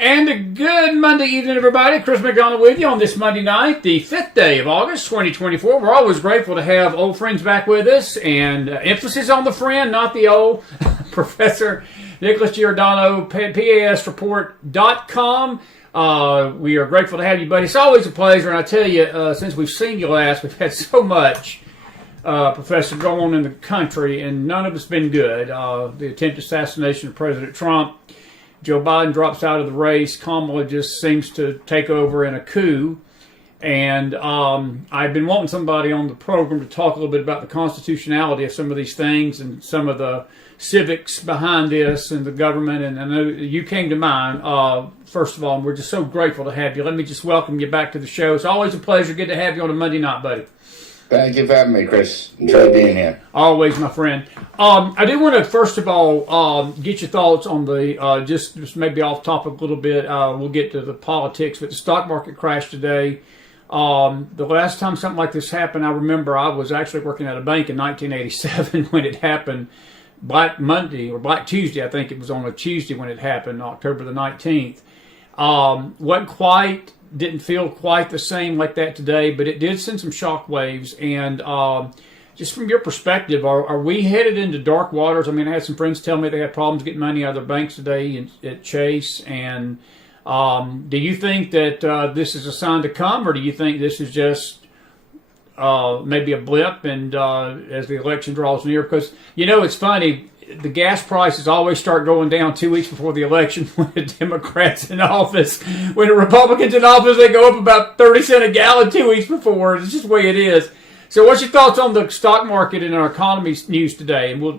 And a good Monday evening, everybody. Chris McDonald with you on this Monday night, the 5th day of August, 2024. We're always grateful to have old friends back with us, and emphasis on the friend, not the old. Professor Nic Giordano, PASreport.com. We are grateful to have you, buddy. It's always a pleasure, and I tell you, since we've seen you last, we've had so much, Professor, go on in the country, and none of it's been good. The attempted assassination of President Trump. Joe Biden drops out of the race. Kamala just seems to take over in a coup. And I've been wanting somebody on the program to talk a little bit about the constitutionality of some of these things and some of the civics behind this and the government. And I know you came to mind, first of all, and we're just so grateful to have you. Let me just welcome you back to the show. It's always a pleasure. Good to have you on a Monday night, buddy. Thank you for having me, Chris. Enjoy being here. Always, my friend. I do want to, first of all, get your thoughts on the, just maybe off topic a little bit. We'll get to the politics, but the stock market crashed today. The last time something like this happened, I remember I was actually working at a bank in 1987 when it happened. Black Monday, or Black Tuesday, I think it was on a Tuesday when it happened, October the 19th. Didn't feel quite the same like that today, but it did send some shock waves. And just from your perspective, are we headed into dark waters? I mean, I had some friends tell me they had problems getting money out of their banks today at Chase. And do you think that this is a sign to come, or do you think this is just maybe a blip and as the election draws near? Because, you know, it's funny. The gas prices always start going down 2 weeks before the election when the Democrats in office. When the Republicans in office, they go up about 30 cents a gallon 2 weeks before. It's just the way it is. So what's your thoughts on the stock market and our economy news today? And we'll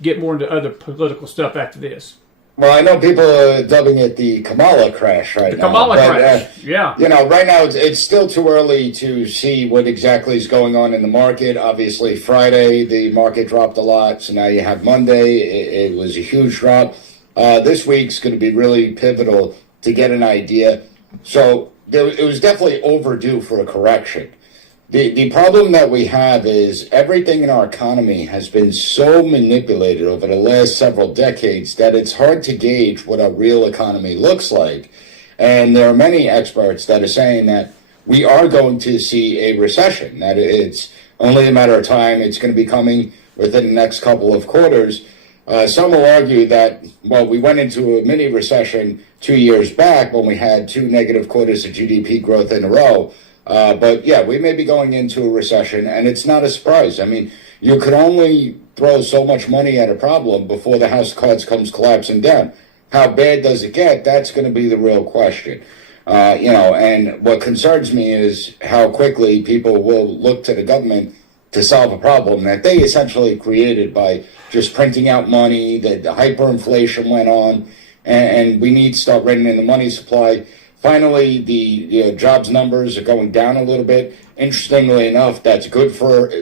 get more into other political stuff after this. Well, I know people are dubbing it the Kamala crash right now. The Kamala crash, yeah. You know, right now it's still too early to see what exactly is going on in the market. Obviously, Friday, the market dropped a lot. So now you have Monday. It was a huge drop. This week's going to be really pivotal to get an idea. So it was definitely overdue for a correction. The problem that we have is everything in our economy has been so manipulated over the last several decades that it's hard to gauge what a real economy looks like. And there are many experts that are saying that we are going to see a recession, that it's only a matter of time. It's going to be coming within the next couple of quarters. Some will argue that, well, we went into a mini recession 2 years back when we had 2 negative quarters of GDP growth in a row. But yeah, we may be going into a recession, and it's not a surprise. I mean, you could only throw so much money at a problem before the house of cards comes collapsing down. How bad does it get? That's going to be the real question. And what concerns me is how quickly people will look to the government to solve a problem that they essentially created by just printing out money, that the hyperinflation went on, and we need to start reining in the money supply. Finally, the jobs numbers are going down a little bit. Interestingly enough, that's good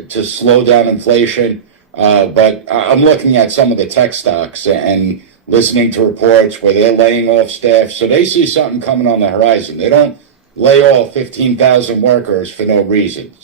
to slow down inflation. But I'm looking at some of the tech stocks and listening to reports where they're laying off staff. So they see something coming on the horizon. They don't lay off 15,000 workers for no reason.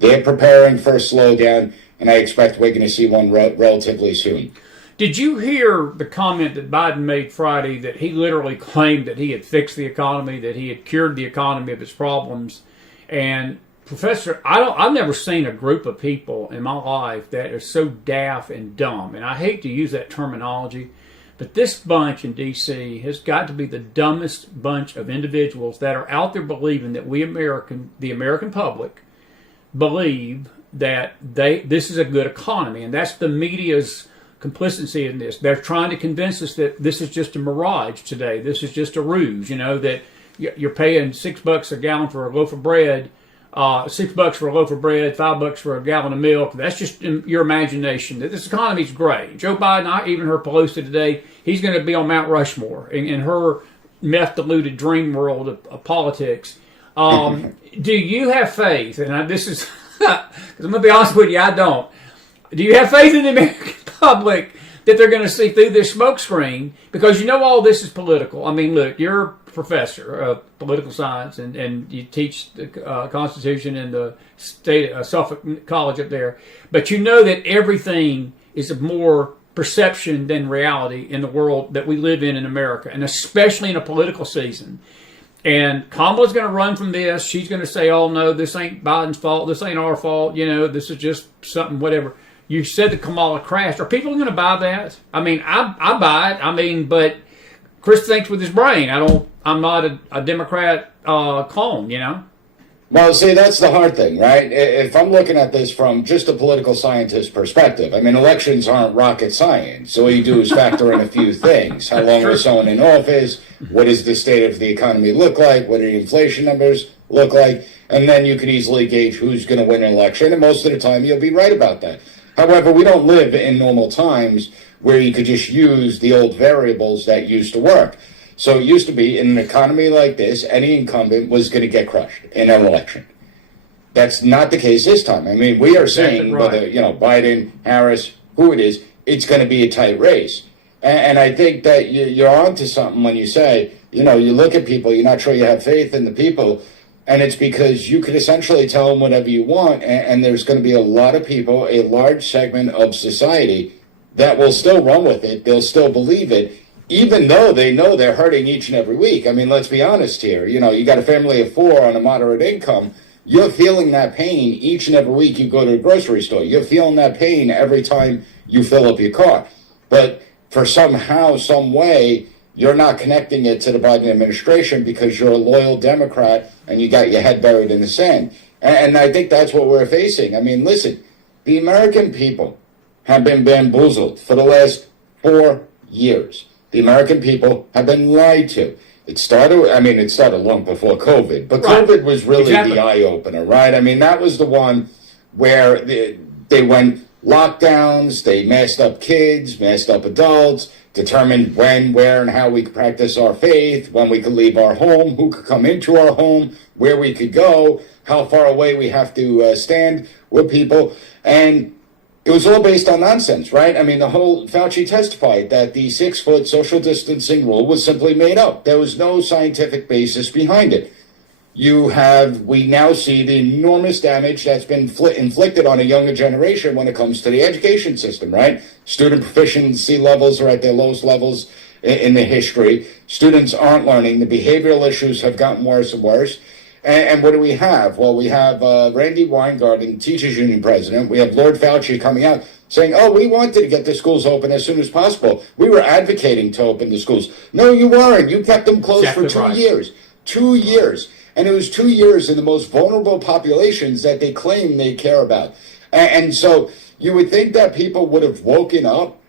They're preparing for a slowdown, and I expect we're going to see one relatively soon. Did you hear the comment that Biden made Friday that he literally claimed that he had fixed the economy, that he had cured the economy of its problems? And Professor, I've never seen a group of people in my life that are so daft and dumb. And I hate to use that terminology, but this bunch in D.C. has got to be the dumbest bunch of individuals that are out there believing that the American public, believe that this is a good economy, and that's the media's complicity in this. They're trying to convince us that this is just a mirage today. This is just a ruse, that you're paying $6 a gallon for a loaf of bread, $6 for a loaf of bread, $5 for a gallon of milk. That's just in your imagination. That this economy's great. Joe Biden, I even heard Pelosi today, he's going to be on Mount Rushmore in her meth-diluted dream world of politics. Do you have faith? And this is, because I'm going to be honest with you, I don't. Do you have faith in the American public that they're going to see through this smokescreen? Because all this is political. I mean, look, you're a professor of political science and you teach the Constitution in the state Suffolk College up there. But you know that everything is more perception than reality in the world that we live in America, and especially in a political season. And Kamala's going to run from this. She's going to say, oh, no, this ain't Biden's fault. This ain't our fault. You know, this is just something, whatever. You said that Kamala crashed. Are people going to buy that? I mean, I buy it. I mean, but Chris thinks with his brain. I'm not a Democrat clone, you know? Well, see, that's the hard thing, right? If I'm looking at this from just a political scientist perspective, I mean, elections aren't rocket science. So all you do is factor in a few things. How long was someone in office? What does the state of the economy look like? What do the inflation numbers look like? And then you can easily gauge who's going to win an election. And most of the time, you'll be right about that. However, we don't live in normal times where you could just use the old variables that used to work. So it used to be, in an economy like this, any incumbent was going to get crushed in an election. That's not the case this time. I mean, we are saying whether, Biden, Harris, who it is, it's going to be a tight race. And I think that you're onto something when you say, you look at people, you're not sure you have faith in the people, and it's because you could essentially tell them whatever you want, and there's going to be a lot of people, a large segment of society that will still run with it. They'll still believe it, even though they know they're hurting each and every week. I mean, let's be honest here. You got a family of 4 on a moderate income. You're feeling that pain each and every week you go to a grocery store. You're feeling that pain every time you fill up your car. But for somehow, some way, you're not connecting it to the Biden administration because you're a loyal Democrat and you got your head buried in the sand. And I think that's what we're facing. I mean, listen, the American people have been bamboozled for the last 4 years. The American people have been lied to. It started long before COVID, but right. COVID was really the eye-opener, right? I mean, that was the one where they went lockdowns, they masked up kids, masked up adults, determined when, where, and how we could practice our faith, when we could leave our home, who could come into our home, where we could go, how far away we have to stand with people, and it was all based on nonsense, right? I mean, the whole Fauci testified that the 6-foot social distancing rule was simply made up. There was no scientific basis behind it. We now see the enormous damage that's been inflicted on a younger generation when it comes to the education system, right? Student proficiency levels are at their lowest levels in the history. Students aren't learning. The behavioral issues have gotten worse and worse. And what do we have? Well, we have Randy Weingarten, Teachers Union president. We have Lord Fauci coming out saying, oh, we wanted to get the schools open as soon as possible. We were advocating to open the schools. No, you weren't. You kept them closed for 2 years. 2 years. And it was 2 years in the most vulnerable populations that they claim they care about. And so you would think that people would have woken up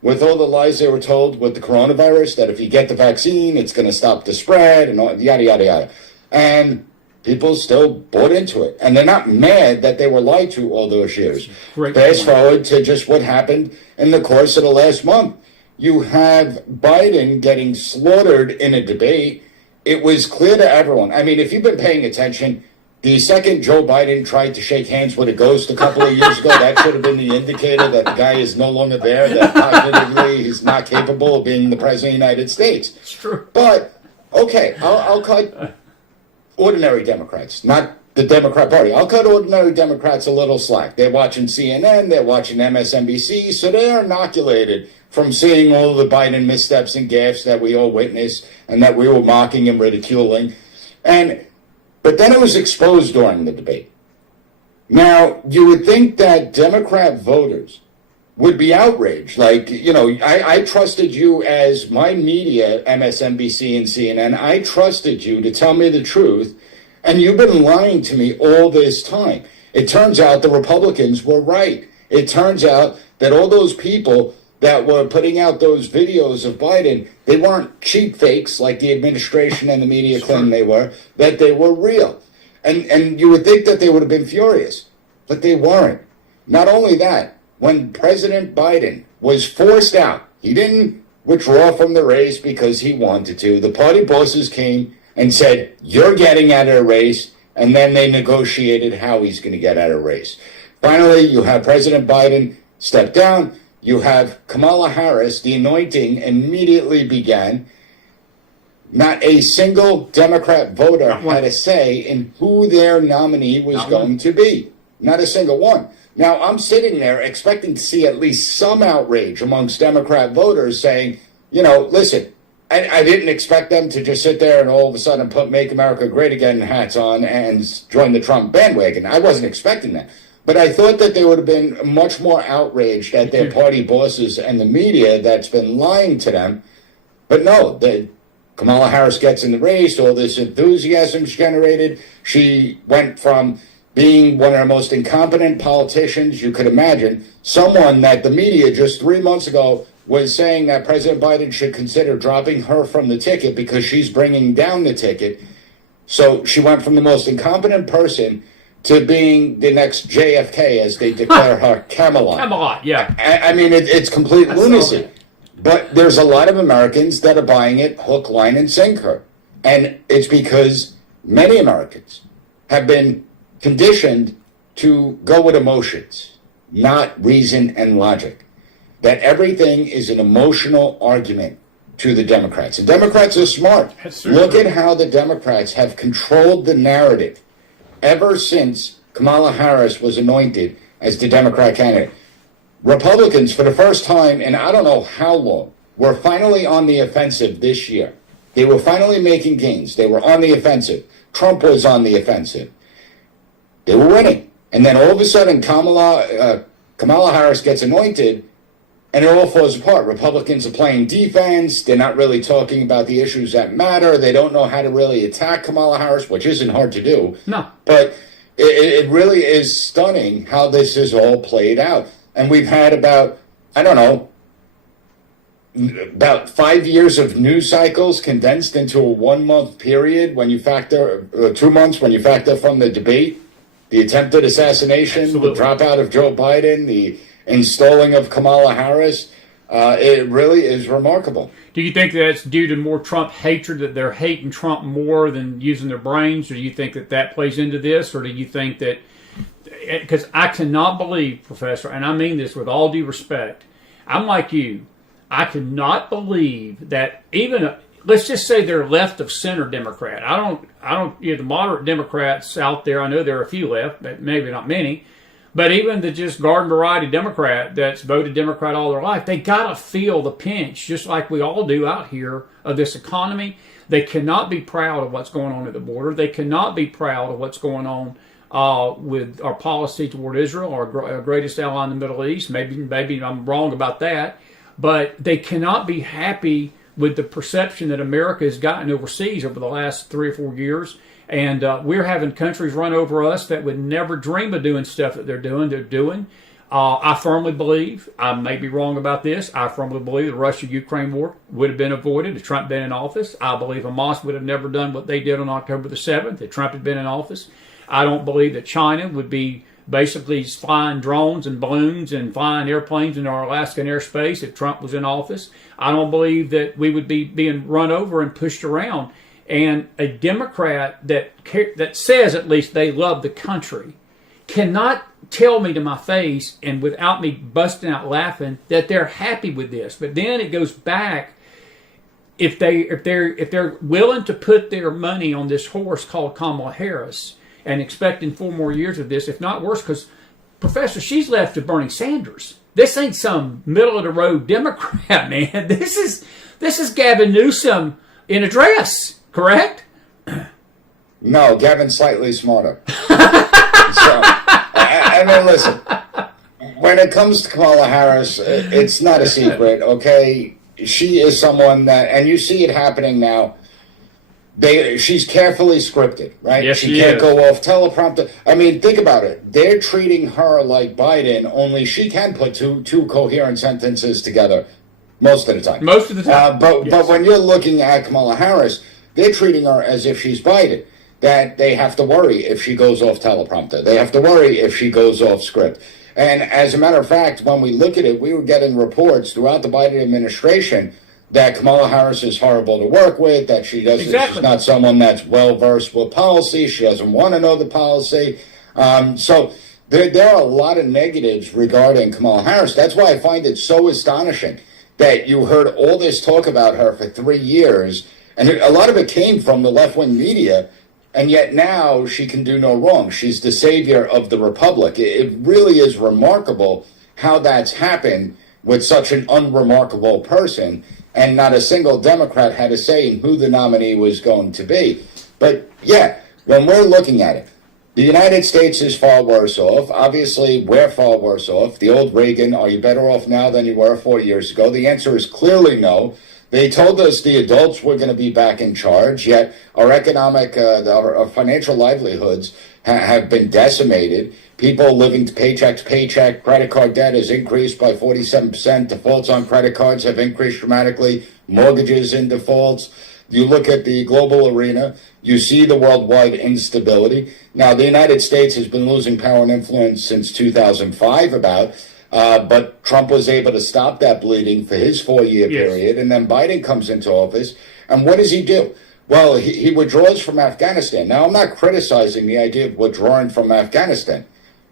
with all the lies they were told with the coronavirus, that if you get the vaccine, it's going to stop the spread and all, yada, yada, yada. And people still bought into it. And they're not mad that they were lied to all those years. Fast forward to just what happened in the course of the last month. You have Biden getting slaughtered in a debate. It was clear to everyone. I mean, if you've been paying attention, the second Joe Biden tried to shake hands with a ghost a couple of years ago, that should have been the indicator that the guy is no longer there, that cognitively he's not capable of being the president of the United States. It's true. But, okay, I'll cut ordinary Democrats, not the Democrat Party. I'll cut ordinary Democrats a little slack. They're watching CNN, they're watching MSNBC, so they're inoculated from seeing all the Biden missteps and gaffes that we all witnessed and that we were mocking and ridiculing. But then it was exposed during the debate. Now, you would think that Democrat voters would be outraged. Like, I trusted you as my media, MSNBC and CNN. I trusted you to tell me the truth, and you've been lying to me all this time. It turns out the Republicans were right. It turns out that all those people that were putting out those videos of Biden, they weren't cheap fakes like the administration and the media claimed they were, that they were real. And you would think that they would have been furious, but they weren't. Not only that, when President Biden was forced out, he didn't withdraw from the race because he wanted to. The party bosses came and said, you're getting out of the race, and then they negotiated how he's going to get out of the race. Finally, you have President Biden step down. You have Kamala Harris. The anointing immediately began. Not a single Democrat voter had a say in who their nominee was going to be. Not a single one. Now, I'm sitting there expecting to see at least some outrage amongst Democrat voters saying, listen, I didn't expect them to just sit there and all of a sudden put Make America Great Again hats on and join the Trump bandwagon. I wasn't expecting that. But I thought that they would have been much more outraged at their party bosses and the media that's been lying to them. But no, Kamala Harris gets in the race, all this enthusiasm is generated. She went from being one of the most incompetent politicians you could imagine, someone that the media just 3 months ago was saying that President Biden should consider dropping her from the ticket because she's bringing down the ticket. So she went from the most incompetent person to being the next JFK, as they declare her, Camelot. Camelot, yeah. I mean, it's complete lunacy. But there's a lot of Americans that are buying it hook, line, and sinker. And it's because many Americans have been conditioned to go with emotions, not reason and logic. That everything is an emotional argument to the Democrats. And Democrats are smart. Look at how the Democrats have controlled the narrative ever since Kamala Harris was anointed as the Democrat candidate. Republicans, for the first time in I don't know how long, were finally on the offensive this year. They were finally making gains. They were on the offensive. Trump was on the offensive. They were winning. And then all of a sudden, Kamala Harris gets anointed, and it all falls apart. Republicans are playing defense. They're not really talking about the issues that matter. They don't know how to really attack Kamala Harris, which isn't hard to do. No. But it really is stunning how this is all played out. And we've had about 5 years of news cycles condensed into a 1 month period when you factor, 2 months when you factor from the debate, the attempted assassination, Absolutely. The dropout of Joe Biden, the installing of Kamala Harris. It really is remarkable. Do you think that's due to more Trump hatred, that they're hating Trump more than using their brains? Or do you think that plays into this? Or do you think that, because I cannot believe, Professor, and I mean this with all due respect, I'm like you, I cannot believe that even, let's just say they're left of center Democrat. I don't, the moderate Democrats out there, I know there are a few left, but maybe not many, but even the just garden variety Democrat that's voted Democrat all their life, they got to feel the pinch, just like we all do out here, of this economy. They cannot be proud of what's going on at the border. They cannot be proud of what's going on with our policy toward Israel, our greatest ally in the Middle East. Maybe I'm wrong about that, but they cannot be happy with the perception that America has gotten overseas over the last 3 or 4 years. And we're having countries run over us that would never dream of doing stuff that they're doing. I firmly believe, I may be wrong about this, I firmly believe the Russia-Ukraine war would have been avoided if Trump had been in office. I believe Hamas would have never done what they did on October the 7th if Trump had been in office. I don't believe that China would be basically flying drones and balloons and flying airplanes in our Alaskan airspace if Trump was in office. I don't believe that we would be being run over and pushed around. And a Democrat that says at least they love the country cannot tell me to my face and without me busting out laughing that they're happy with this. But then it goes back, if they're willing to put their money on this horse called Kamala Harris and expecting 4 more years of this, if not worse, because, Professor, she's left to Bernie Sanders. This ain't some middle-of-the-road Democrat, man. This is Gavin Newsom in a dress, correct? No, Gavin's slightly smarter. I mean, listen, when it comes to Kamala Harris, it's not a secret, okay? She is someone that, and you see it happening now, she's carefully scripted, right? Yes, she can't go off teleprompter. I mean, think about it. They're treating her like Biden, only she can put two coherent sentences together most of the time. Most of the time. But when you're looking at Kamala Harris, they're treating her as if she's Biden, that they have to worry if she goes off teleprompter. They have to worry if she goes off script. And as a matter of fact, when we look at it, we were getting reports throughout the Biden administration that Kamala Harris is horrible to work with, that she's not someone that's well-versed with policy, she doesn't want to know the policy. So there are a lot of negatives regarding Kamala Harris. That's why I find it so astonishing that you heard all this talk about her for 3 years, and a lot of it came from the left-wing media, And yet now she can do no wrong. She's the savior of the republic. It really is remarkable how that's happened with such an unremarkable person, and not a single Democrat had a say in who the nominee was going to be. But yeah, when we're looking at it, the United States is far worse off. Obviously, we're far worse off. The old Reagan, are you better off now than you were 4 years ago? The answer is clearly no. They told us the adults were going to be back in charge, yet our economic, our financial livelihoods have been decimated. People living paycheck to paycheck. Credit card debt has increased by 47%. Defaults on credit cards have increased dramatically. Mortgages in defaults. You look at the global arena, you see the worldwide instability. Now, the United States has been losing power and influence since 2005 but Trump was able to stop that bleeding for his 4-year period, and then Biden comes into office, and what does he do? Well, he withdraws from Afghanistan. Now, I'm not criticizing the idea of withdrawing from Afghanistan,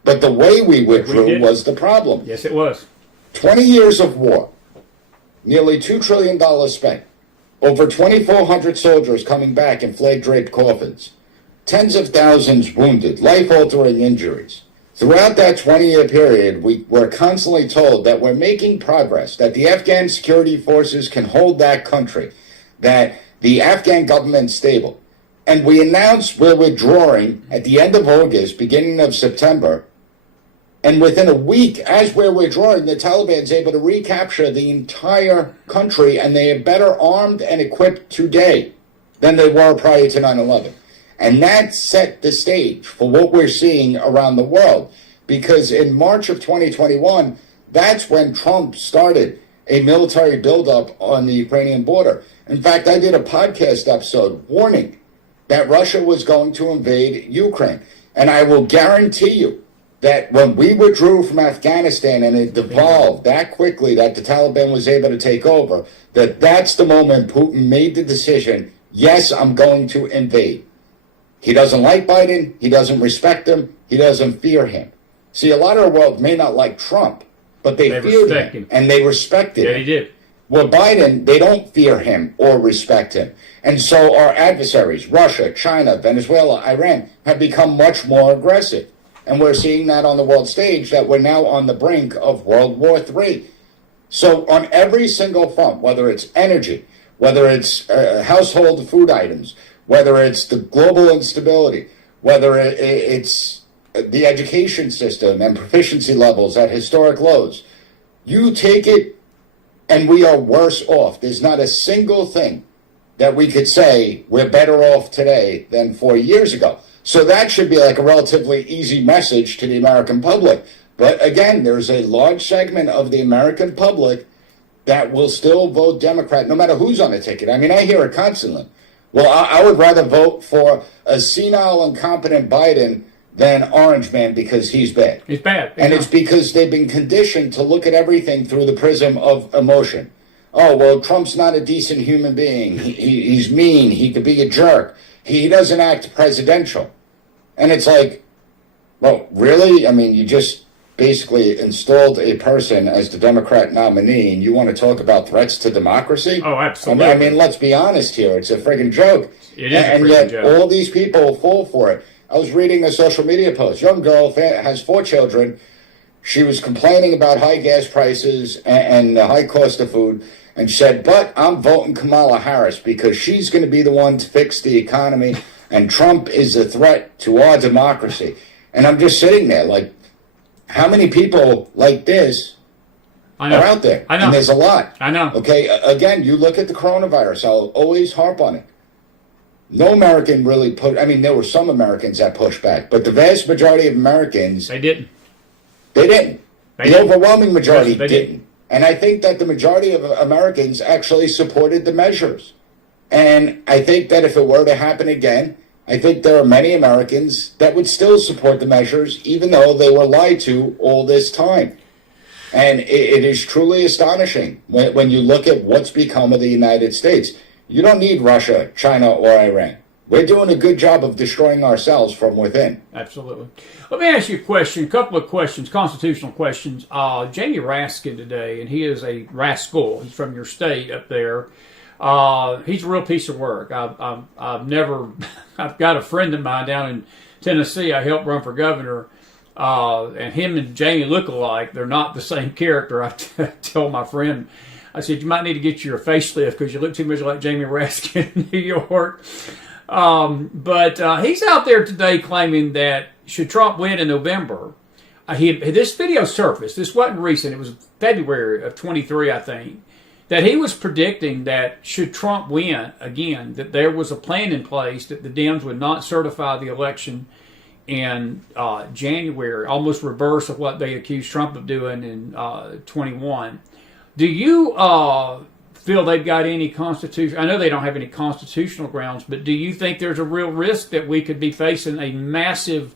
but the way we withdrew was the problem. Yes, it was. 20 years of war, nearly $2 trillion spent, over 2,400 soldiers coming back in flag-draped coffins, tens of thousands wounded, life-altering injuries. Throughout that 20-year period, we were constantly told that we're making progress, that the Afghan security forces can hold that country, that the Afghan government's stable. And we announced we're withdrawing at the end of August, beginning of September. And within a week, as we're withdrawing, the Taliban's able to recapture the entire country, and they are better armed and equipped today than they were prior to 9/11. And that set the stage for what we're seeing around the world. Because in March of 2021, that's when Trump started a military buildup on the Ukrainian border. In fact, I did a podcast episode warning that Russia was going to invade Ukraine. And I will guarantee you that when we withdrew from Afghanistan and it devolved that quickly that the Taliban was able to take over, that's the moment Putin made the decision, yes, I'm going to invade. He doesn't like Biden. He doesn't respect him. He doesn't fear him. See, a lot of the world may not like Trump, but they feared him and they respected him. Yeah, he did. Well, Biden, they don't fear him or respect him. And so our adversaries, Russia, China, Venezuela, Iran, have become much more aggressive. And we're seeing that on the world stage, that we're now on the brink of World War III. So on every single front, whether it's energy, whether it's household food items, whether it's the global instability, whether it's the education system and proficiency levels at historic lows, you take it and we are worse off. There's not a single thing that we could say we're better off today than 4 years ago. So that should be like a relatively easy message to the American public. But again, there's a large segment of the American public that will still vote Democrat no matter who's on the ticket. I mean, I hear it constantly. Well, I would rather vote for a senile, incompetent Biden than Orange Man because he's bad. He's bad. And it's because they've been conditioned to look at everything through the prism of emotion. Oh, well, Trump's not a decent human being. He's mean. He could be a jerk. He doesn't act presidential. And it's like, well, really? I mean, you just basically installed a person as the Democrat nominee, and you want to talk about threats to democracy? Oh, absolutely. I mean, let's be honest here. It's a friggin' joke. It is and a yet joke. All these people fall for it. I was reading a social media post. Young girl has 4 children. She was complaining about high gas prices and the high cost of food, and she said, but I'm voting Kamala Harris because she's going to be the one to fix the economy, and Trump is a threat to our democracy. And I'm just sitting there like, how many people like this are out there? I know. And there's a lot. I know. Okay, again, you look at the coronavirus. I'll always harp on it. No American really there were some Americans that pushed back, but the vast majority of Americans... They didn't. The overwhelming majority didn't. And I think that the majority of Americans actually supported the measures. And I think that if it were to happen again, I think there are many Americans that would still support the measures, even though they were lied to all this time. And it is truly astonishing when you look at what's become of the United States. You don't need Russia, China, or Iran. We're doing a good job of destroying ourselves from within. Absolutely. Let me ask you a question, a couple of questions, constitutional questions. Jamie Raskin today, and he is a rascal. He's from your state up there. He's a real piece of work. I've never I've got a friend of mine down in Tennessee. I helped run for governor, and him and Jamie look alike. They're not the same character. I tell my friend, I said, you might need to get you a facelift because you look too much like Jamie Raskin in New York. But he's out there today claiming that should Trump win in November, this video surfaced. This wasn't recent. It was February of 23, I think, that he was predicting that should Trump win again, that there was a plan in place that the Dems would not certify the election in January, almost reverse of what they accused Trump of doing in 21. Do you feel they've got any constitution? I know they don't have any constitutional grounds, but do you think there's a real risk that we could be facing a massive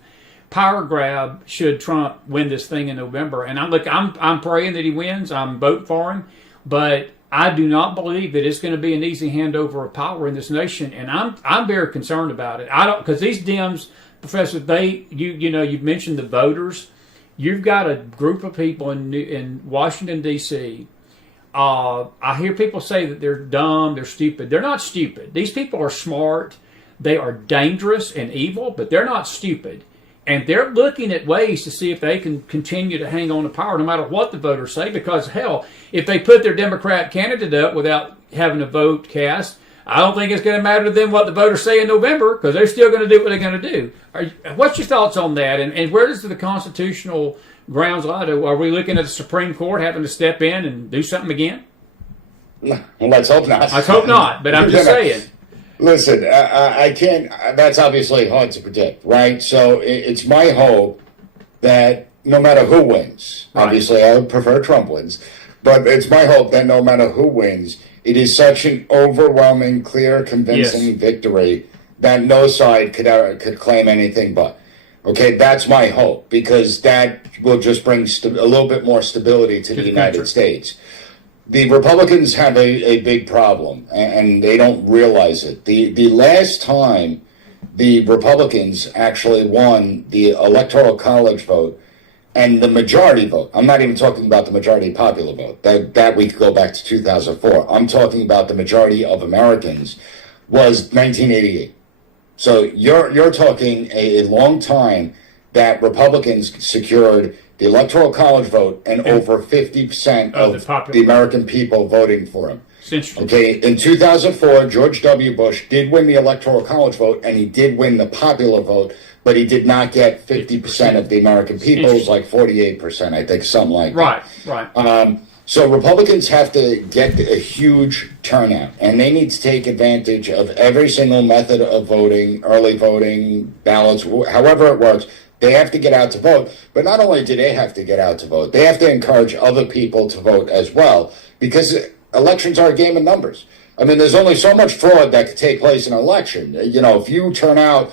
power grab should Trump win this thing in November? And I'm praying that he wins. I'm voting for him, but I do not believe that it's going to be an easy handover of power in this nation, and I'm very concerned about it. I don't, because these Dems, Professor, you've mentioned the voters. You've got a group of people in Washington D.C. I hear people say that they're dumb, they're stupid. They're not stupid. These people are smart. They are dangerous and evil, but they're not stupid. And they're looking at ways to see if they can continue to hang on to power no matter what the voters say, because, hell, if they put their Democrat candidate up without having a vote cast, I don't think it's going to matter to them what the voters say in November, because they're still going to do what they're going to do. What's your thoughts on that? And where does the constitutional grounds lie? Are we looking at the Supreme Court having to step in and do something again? Well, let's hope not. Let's hope not, but I'm just saying. Listen, I can't, that's obviously hard to predict, right? So it's my hope that no matter who wins, right. Obviously I would prefer Trump wins, but it's my hope that no matter who wins, it is such an overwhelming, clear, convincing victory that no side could claim anything but. Okay, that's my hope, because that will just bring a little bit more stability to the United States. The Republicans have a big problem, and they don't realize it. The last time the Republicans actually won the Electoral College vote and the majority vote, I'm not even talking about the majority popular vote, that we could go back to 2004. I'm talking about the majority of Americans, was 1988. So you're talking a long time that Republicans secured the Electoral College vote and over 50% of the American people voting for him. Okay, in 2004, George W. Bush did win the Electoral College vote, and he did win the popular vote, but he did not get 50% of the American people. It was like 48%, I think, something like that. Right. So Republicans have to get a huge turnout, and they need to take advantage of every single method of voting, early voting, ballots, however it works. They have to get out to vote, but not only do they have to get out to vote, they have to encourage other people to vote as well, because elections are a game of numbers. I mean, there's only so much fraud that could take place in an election. You know, if you turn out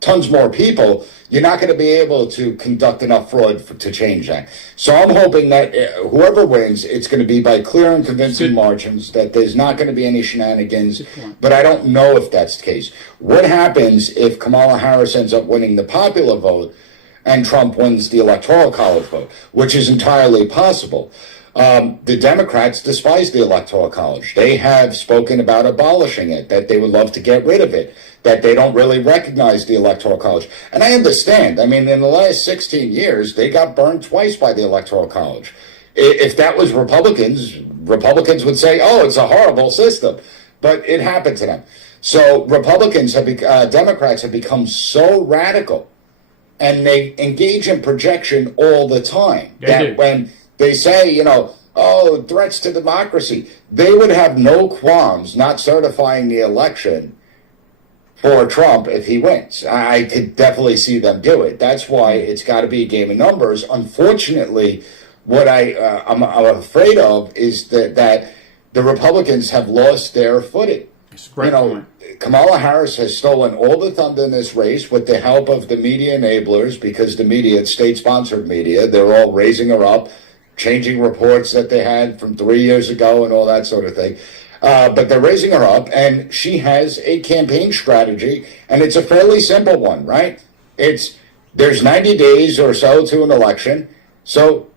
tons more people, you're not going to be able to conduct enough fraud to change that. So I'm hoping that whoever wins, it's going to be by clear and convincing margins, that there's not going to be any shenanigans, but I don't know if that's the case. What happens if Kamala Harris ends up winning the popular vote and Trump wins the Electoral College vote, which is entirely possible? The Democrats despise the Electoral College. They have spoken about abolishing it, that they would love to get rid of it, that they don't really recognize the Electoral College. And I understand. I mean, in the last 16 years, they got burned twice by the Electoral College. If that was Republicans would say, oh, it's a horrible system. But it happened to them. So Democrats have become so radical, and they engage in projection all the time. When they say, you know, oh, threats to democracy, they would have no qualms not certifying the election for Trump if he wins. I could definitely see them do it. That's why it's got to be a game of numbers. Unfortunately, what I'm afraid of is that the Republicans have lost their footing. That's a great point. Kamala Harris has stolen all the thunder in this race with the help of the media enablers, because the media, state-sponsored media, they're all raising her up, changing reports that they had from 3 years ago and all that sort of thing. But they're raising her up, and she has a campaign strategy, and it's a fairly simple one, right? There's 90 days or so to an election, so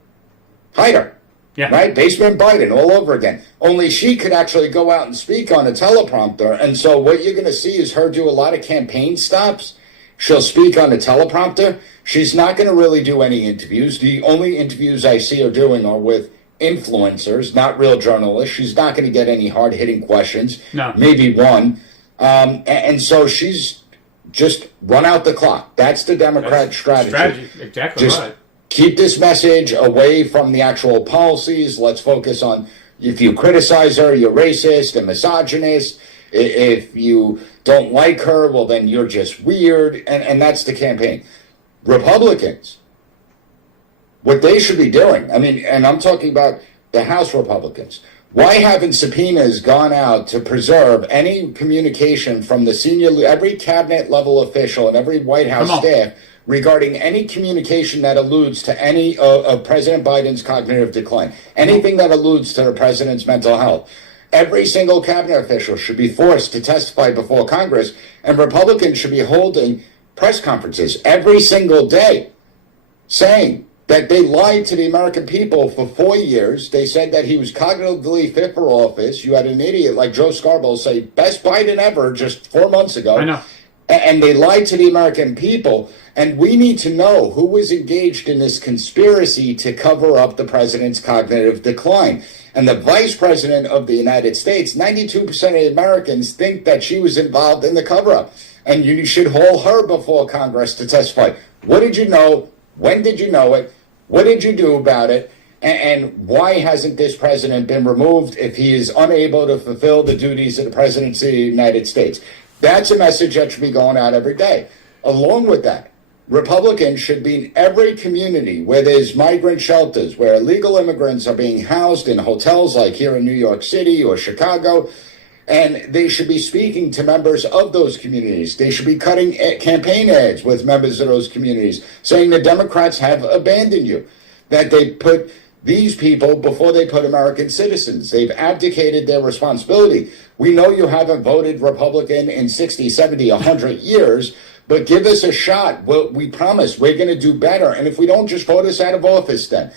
hide her. Yeah. Right? Basement Biden all over again. Only she could actually go out and speak on a teleprompter. And so what you're going to see is her do a lot of campaign stops. She'll speak on a teleprompter. She's not going to really do any interviews. The only interviews I see her doing are with influencers, not real journalists. She's not going to get any hard-hitting questions. No. Maybe one. And so she's just run out the clock. That's the Democrat strategy. Exactly just right. Keep this message away from the actual policies. Let's focus on, if you criticize her, you're racist and misogynist. If you don't like her, well, then you're just weird. And that's the campaign. Republicans, what they should be doing, I mean, and I'm talking about the House Republicans, why haven't subpoenas gone out to preserve any communication from the every cabinet level official and every White House staff regarding any communication that alludes to any of President Biden's cognitive decline, anything that alludes to the president's mental health? Every single cabinet official should be forced to testify before Congress, and Republicans should be holding press conferences every single day saying that they lied to the American people for 4 years. They said that he was cognitively fit for office. You had an idiot like Joe Scarborough say, best Biden ever, just 4 months ago. I know. And they lied to the American people. And we need to know who was engaged in this conspiracy to cover up the president's cognitive decline. And the vice president of the United States, 92% of Americans think that she was involved in the cover-up. And you should hold her before Congress to testify. What did you know? When did you know it? What did you do about it? And why hasn't this president been removed if he is unable to fulfill the duties of the presidency of the United States? That's a message that should be going out every day. Along with that, Republicans should be in every community where there's migrant shelters, where illegal immigrants are being housed in hotels like here in New York City or Chicago, and they should be speaking to members of those communities. They should be cutting campaign ads with members of those communities, saying the Democrats have abandoned you, that they put these people before they put American citizens. They've abdicated their responsibility. We know you haven't voted Republican in 60, 70, 100 years, but give us a shot. We promise we're going to do better. And if we don't, just vote us out of office then.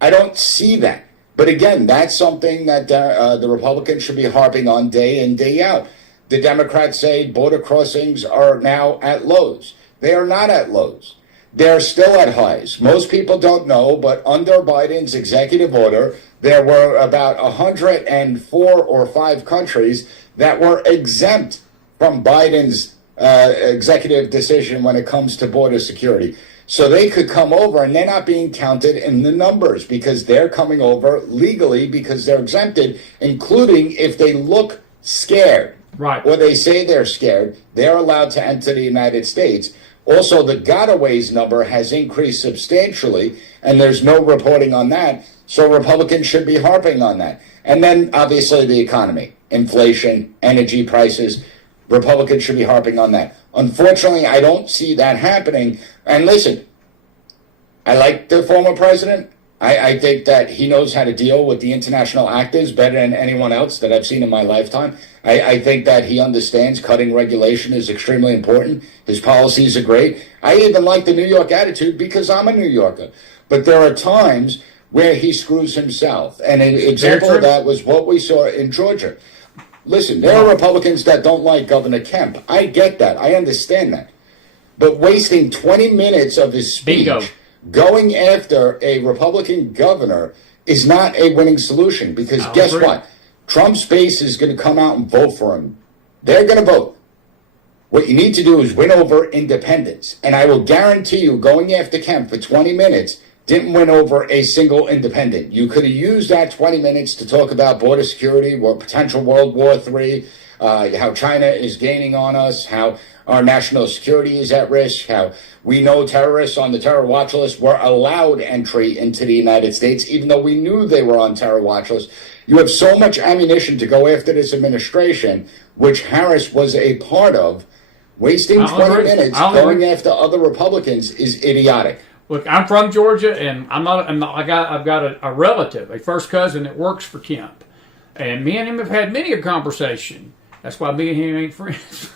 I don't see that. But again, that's something that the Republicans should be harping on day in, day out. The Democrats say border crossings are now at lows. They are not at lows. They're still at highs. Most people don't know, but under Biden's executive order, there were about 104 or 5 countries that were exempt from Biden's executive decision when it comes to border security. So they could come over, and they're not being counted in the numbers because they're coming over legally because they're exempted, including if they look scared. Right. Or they say they're scared, they're allowed to enter the United States. Also, the gotaways number has increased substantially, and there's no reporting on that. So Republicans should be harping on that. And then, obviously, the economy, inflation, energy prices. Republicans should be harping on that. Unfortunately, I don't see that happening. And listen, I like the former president. I think that he knows how to deal with the international actors better than anyone else that I've seen in my lifetime. I think that he understands cutting regulation is extremely important. His policies are great. I even like the New York attitude because I'm a New Yorker. But there are times where he screws himself. And an example of that was what we saw in Georgia. Listen, there are Republicans that don't like Governor Kemp. I get that. I understand that. But wasting 20 minutes of his speech going after a Republican governor is not a winning solution because guess what? Trump's base is going to come out and vote for him. They're going to vote. What you need to do is win over independents. And I will guarantee you going after Kemp for 20 minutes didn't win over a single independent. You could have used that 20 minutes to talk about border security, potential World War III, how China is gaining on us, how our national security is at risk, how we know terrorists on the terror watch list were allowed entry into the United States, even though we knew they were on terror watch list. You have so much ammunition to go after this administration, which Harris was a part of. Wasting 20 minutes going after other Republicans is idiotic. Look, I'm from Georgia, and I've got a relative, a first cousin that works for Kemp, and me and him have had many a conversation. That's why me and him ain't friends.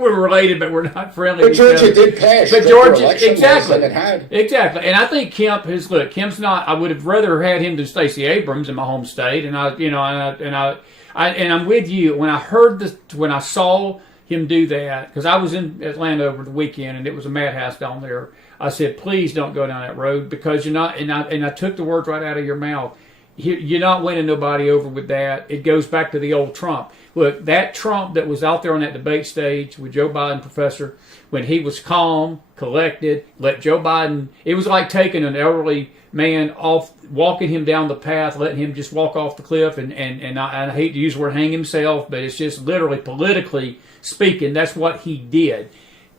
we're related, but we're not friendly. But Georgia did pass. But Georgia, exactly. It had. Exactly. And I think Kemp's not, I would have rather had him than Stacey Abrams in my home state. And I'm with you. When I saw him do that, because I was in Atlanta over the weekend and it was a madhouse down there, I said, please don't go down that road, because you're not, and I took the words right out of your mouth. You're not winning nobody over with that. It goes back to the old Trump. Look, that Trump that was out there on that debate stage with Joe Biden, Professor, when he was calm, collected, let Joe Biden, it was like taking an elderly man off, walking him down the path, letting him just walk off the cliff, and I hate to use the word hang himself, but it's just literally, politically speaking, that's what he did.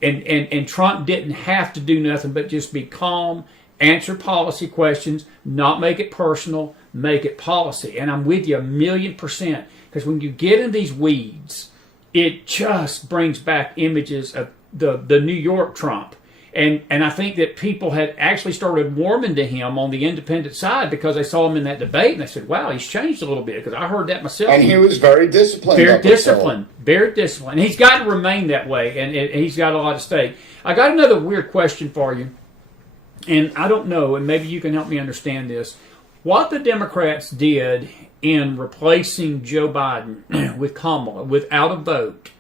And Trump didn't have to do nothing but just be calm, answer policy questions, not make it personal, make it policy. And I'm with you 1,000,000%. Because when you get in these weeds, it just brings back images of the New York Trump. And I think that people had actually started warming to him on the independent side because they saw him in that debate and they said, wow, he's changed a little bit, because I heard that myself. And he was very disciplined. Very disciplined. Very disciplined. And he's got to remain that way, and he's got a lot at stake. I got another weird question for you, and I don't know, and maybe you can help me understand this. What the Democrats did in replacing Joe Biden with Kamala without a vote,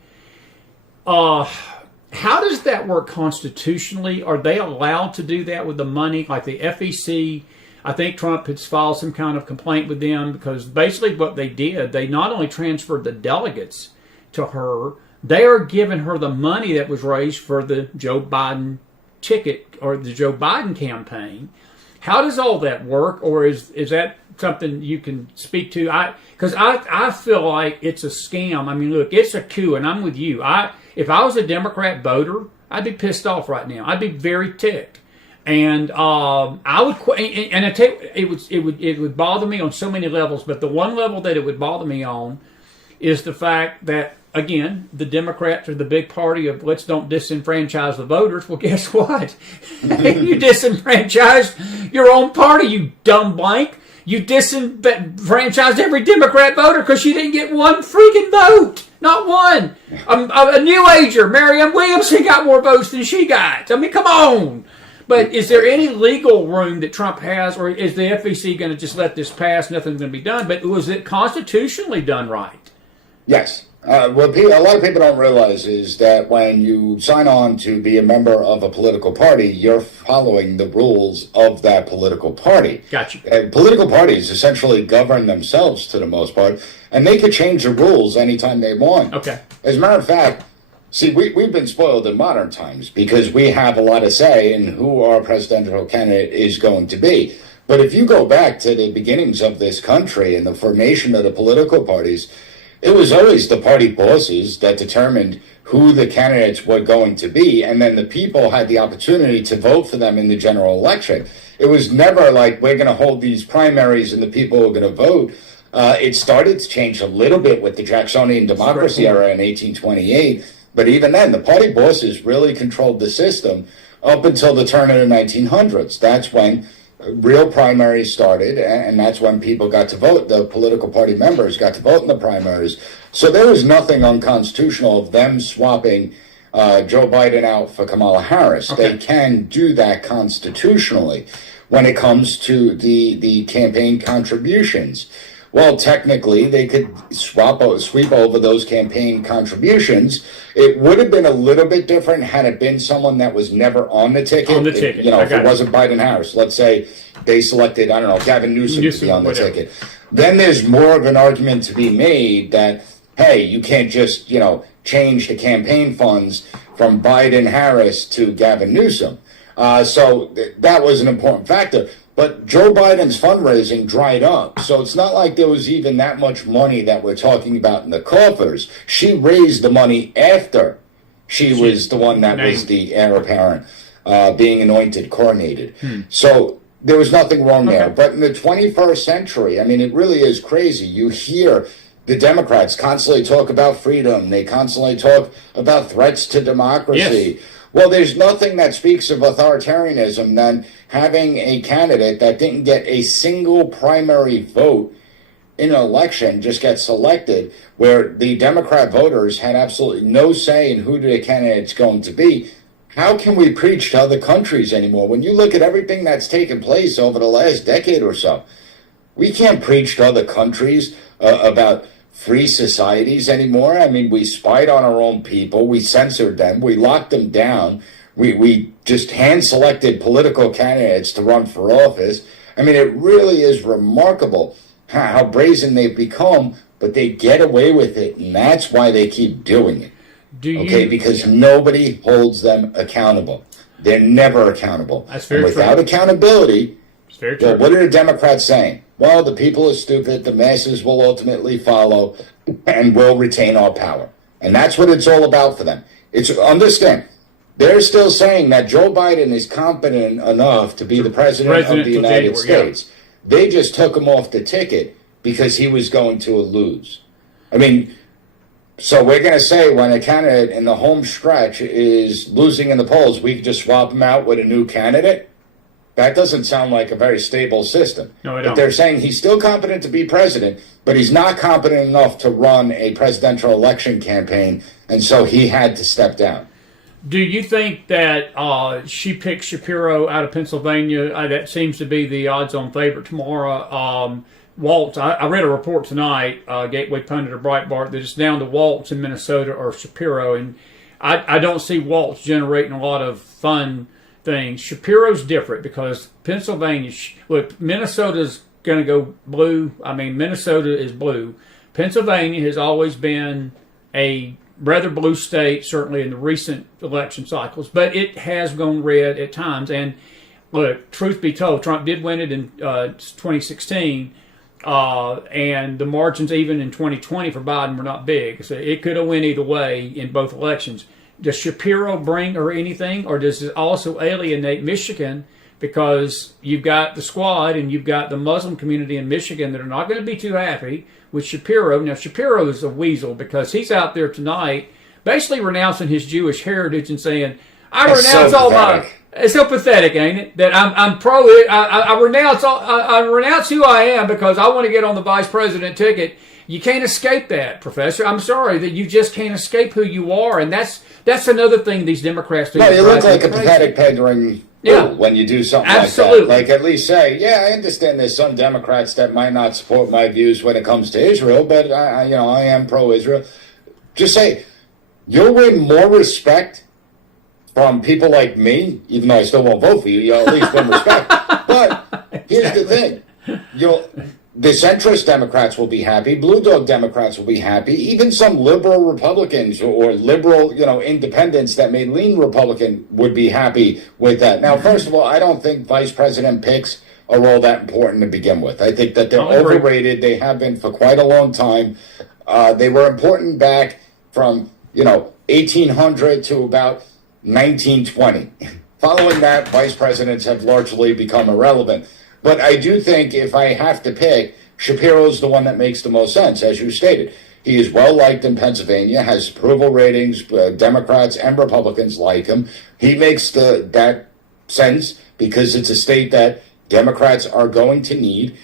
how does that work constitutionally? Are they allowed to do that with the money? Like the FEC, I think Trump has filed some kind of complaint with them, because basically what they did, they not only transferred the delegates to her, they are giving her the money that was raised for the Joe Biden ticket or the Joe Biden campaign. How does all that work, or is that something you can speak to? Because I feel like it's a scam. I mean, look, it's a coup, and I'm with you. If I was a Democrat voter, I'd be pissed off right now. I'd be very ticked, and I would. And I tell you, it would bother me on so many levels. But the one level that it would bother me on is the fact that, again, the Democrats are the big party of let's don't disenfranchise the voters. Well, guess what? You disenfranchised your own party, you dumb blank. You disenfranchised every Democrat voter because she didn't get one freaking vote. Not one. A new ager, Marianne Williamson, got more votes than she got. I mean, come on. But is there any legal room that Trump has, or is the FEC going to just let this pass? Nothing's going to be done. But was it constitutionally done right? Yes. What a lot of people don't realize is that when you sign on to be a member of a political party, you're following the rules of that political party. Gotcha. Political parties essentially govern themselves to the most part, and they could change the rules anytime they want. Okay. As a matter of fact, see, we've been spoiled in modern times because we have a lot of say in who our presidential candidate is going to be. But if you go back to the beginnings of this country and the formation of the political parties, it was always the party bosses that determined who the candidates were going to be, and then the people had the opportunity to vote for them in the general election. It was never like, we're going to hold these primaries and the people are going to vote. It started to change a little bit with the Jacksonian democracy era in 1828, but even then, the party bosses really controlled the system up until the turn of the 1900s. That's when real primaries started, and that's when people got to vote. The political party members got to vote in the primaries. So there was nothing unconstitutional of them swapping Joe Biden out for Kamala Harris. Okay. They can do that constitutionally. When it comes to the campaign contributions, well, technically, they could sweep over those campaign contributions. It would have been a little bit different had it been someone that was never on the ticket. On the ticket. If it wasn't Biden Harris, let's say they selected, I don't know, Gavin Newsom to be on the ticket. Then there's more of an argument to be made that, hey, you can't just, change the campaign funds from Biden Harris to Gavin Newsom. So that was an important factor. But Joe Biden's fundraising dried up. So it's not like there was even that much money that we're talking about in the coffers. She raised the money after she was the one that was the heir apparent, being anointed, coronated. So there was nothing wrong there. But in the 21st century, I mean, it really is crazy. You hear the Democrats constantly talk about freedom. They constantly talk about threats to democracy. Yes. Well, there's nothing that speaks of authoritarianism than having a candidate that didn't get a single primary vote in an election just get selected where the Democrat voters had absolutely no say in who the candidate's going to be. How can we preach to other countries anymore? When you look at everything that's taken place over the last decade or so, we can't preach to other countries about free societies anymore. I mean, we spied on our own people. We censored them. We locked them down. We just hand-selected political candidates to run for office. I mean, it really is remarkable how brazen they've become, but they get away with it, and that's why they keep doing it. Because nobody holds them accountable. They're never accountable. That's very without true. Accountability, it's very true. Well, what are the Democrats saying? Well, the people are stupid, the masses will ultimately follow, and will retain our power. And that's what it's all about for them. Understand, they're still saying that Joe Biden is competent enough to be the president of the United States. Yeah. They just took him off the ticket because he was going to lose. I mean, so we're going to say when a candidate in the home stretch is losing in the polls, we can just swap him out with a new candidate? That doesn't sound like a very stable system. No, I don't. But they're saying he's still competent to be president, but he's not competent enough to run a presidential election campaign, and so he had to step down. Do you think that she picked Shapiro out of Pennsylvania? That seems to be the odds-on favorite tomorrow. Waltz, I read a report tonight, Gateway Pundit or Breitbart, that it's down to Waltz in Minnesota or Shapiro, and I don't see Waltz generating a lot of fun things. Shapiro's different because Pennsylvania, look, Minnesota's going to go blue. I mean, Minnesota is blue. Pennsylvania has always been a rather blue state, certainly in the recent election cycles, but it has gone red at times. And look, truth be told, Trump did win it in 2016. And the margins even in 2020 for Biden were not big. So it could have went either way in both elections. Does Shapiro bring her anything, or does it also alienate Michigan? Because you've got the squad and you've got the Muslim community in Michigan that are not going to be too happy with Shapiro. Now, Shapiro is a weasel because he's out there tonight basically renouncing his Jewish heritage and saying, I renounce all my... It's so pathetic, ain't it? That I'm pro it. I renounce who I am because I want to get on the vice president ticket. You can't escape that, Professor. I'm sorry that you just can't escape who you are, and that's another thing these Democrats do. No, you look like a pathetic pandering fool when you do something like that. Like at least say, yeah, I understand there's some Democrats that might not support my views when it comes to Israel, but I am pro-Israel. Just say you'll win more respect from people like me, even though I still won't vote for you, you'll at least win respect. But here's the thing. The centrist Democrats will be happy. Blue Dog Democrats will be happy. Even some liberal Republicans or liberal, independents that may lean Republican would be happy with that. Now, first of all, I don't think vice president picks are all that important to begin with. I think that they're overrated. They have been for quite a long time. They were important back from, 1800 to about 1920. Following that, vice presidents have largely become irrelevant. But I do think if I have to pick, Shapiro's the one that makes the most sense, as you stated. He is well-liked in Pennsylvania, has approval ratings, Democrats and Republicans like him. He makes that sense because it's a state that Democrats are going to need.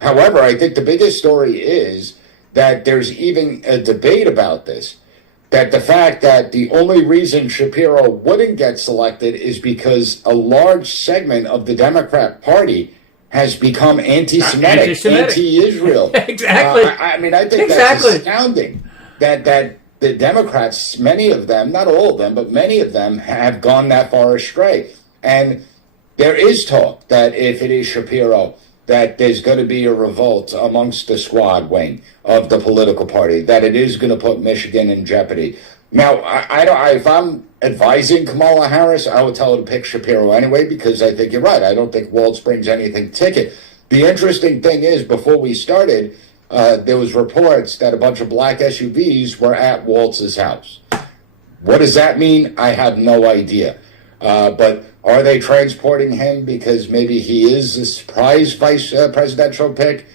However, I think the biggest story is that there's even a debate about this. That the fact that the only reason Shapiro wouldn't get selected is because a large segment of the Democrat Party has become anti-Semitic, anti-Israel. Exactly. I think that's astounding that the Democrats, many of them, not all of them, but many of them have gone that far astray. And there is talk that if it is Shapiro, that there's going to be a revolt amongst the squad wing of the political party, that it is going to put Michigan in jeopardy. Now, if I'm advising Kamala Harris, I would tell her to pick Shapiro anyway, because I think you're right. I don't think Waltz brings anything ticket. The interesting thing is, before we started, there was reports that a bunch of black SUVs were at Waltz's house. What does that mean? I have no idea. But are they transporting him because maybe he is a surprise vice presidential pick?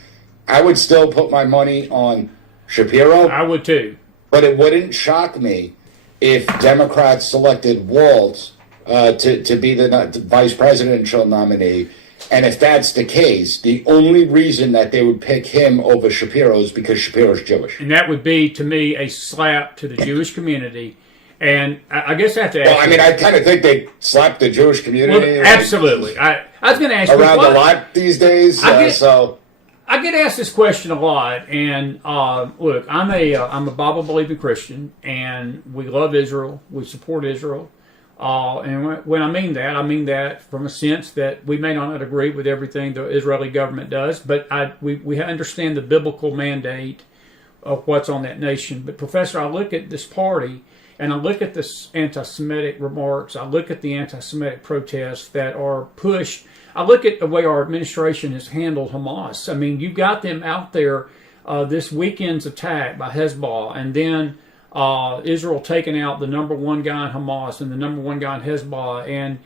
I would still put my money on Shapiro. I would too. But it wouldn't shock me if Democrats selected Waltz to be the vice presidential nominee. And if that's the case, the only reason that they would pick him over Shapiro is because Shapiro's Jewish. And that would be, to me, a slap to the Jewish community. And I guess I have to ask. Well, I mean, I kind of think they slapped the Jewish community. Well, absolutely. I was going to ask around you, a lot these days. I get asked this question a lot, and look, I'm a Bible-believing Christian, and we love Israel. We support Israel. And when I mean that from a sense that we may not agree with everything the Israeli government does, but we understand the biblical mandate of what's on that nation. But, Professor, I look at this party, and I look at this anti-Semitic remarks. I look at the anti-Semitic protests that are pushed. I look at the way our administration has handled Hamas. I mean, you got them out there this weekend's attack by Hezbollah, and then Israel taking out the number one guy in Hamas and the number one guy in Hezbollah, and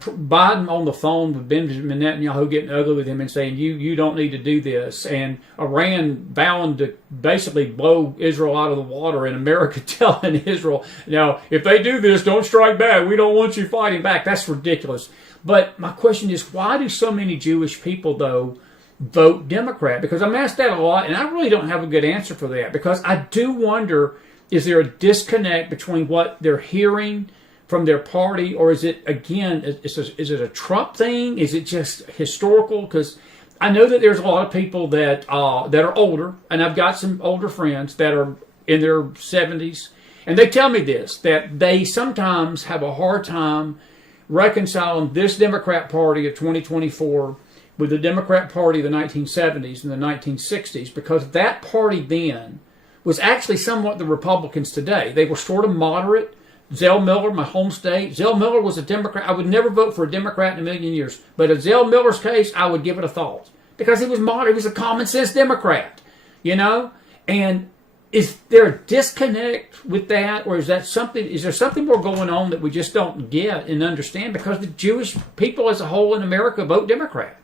Biden on the phone with Benjamin Netanyahu getting ugly with him and saying, you don't need to do this, and Iran vowing to basically blow Israel out of the water, and America telling Israel, now, if they do this, don't strike back. We don't want you fighting back. That's ridiculous. But my question is, why do so many Jewish people, though, vote Democrat? Because I'm asked that a lot, and I really don't have a good answer for that, because I do wonder, is there a disconnect between what they're hearing from their party, or is it, again, is it a Trump thing? Is it just historical? Because I know that there's a lot of people that are older, and I've got some older friends that are in their 70s, and they tell me this, that they sometimes have a hard time reconciling this Democrat Party of 2024 with the Democrat Party of the 1970s and the 1960s, because that party then was actually somewhat the Republicans today. They were sort of moderate. Zell Miller, my home state, Zell Miller was a Democrat. I would never vote for a Democrat in a million years. But in Zell Miller's case, I would give it a thought. Because he was moderate. He was a common sense Democrat. You know? And is there a disconnect with that? Or is there something more going on that we just don't get and understand? Because the Jewish people as a whole in America vote Democrat.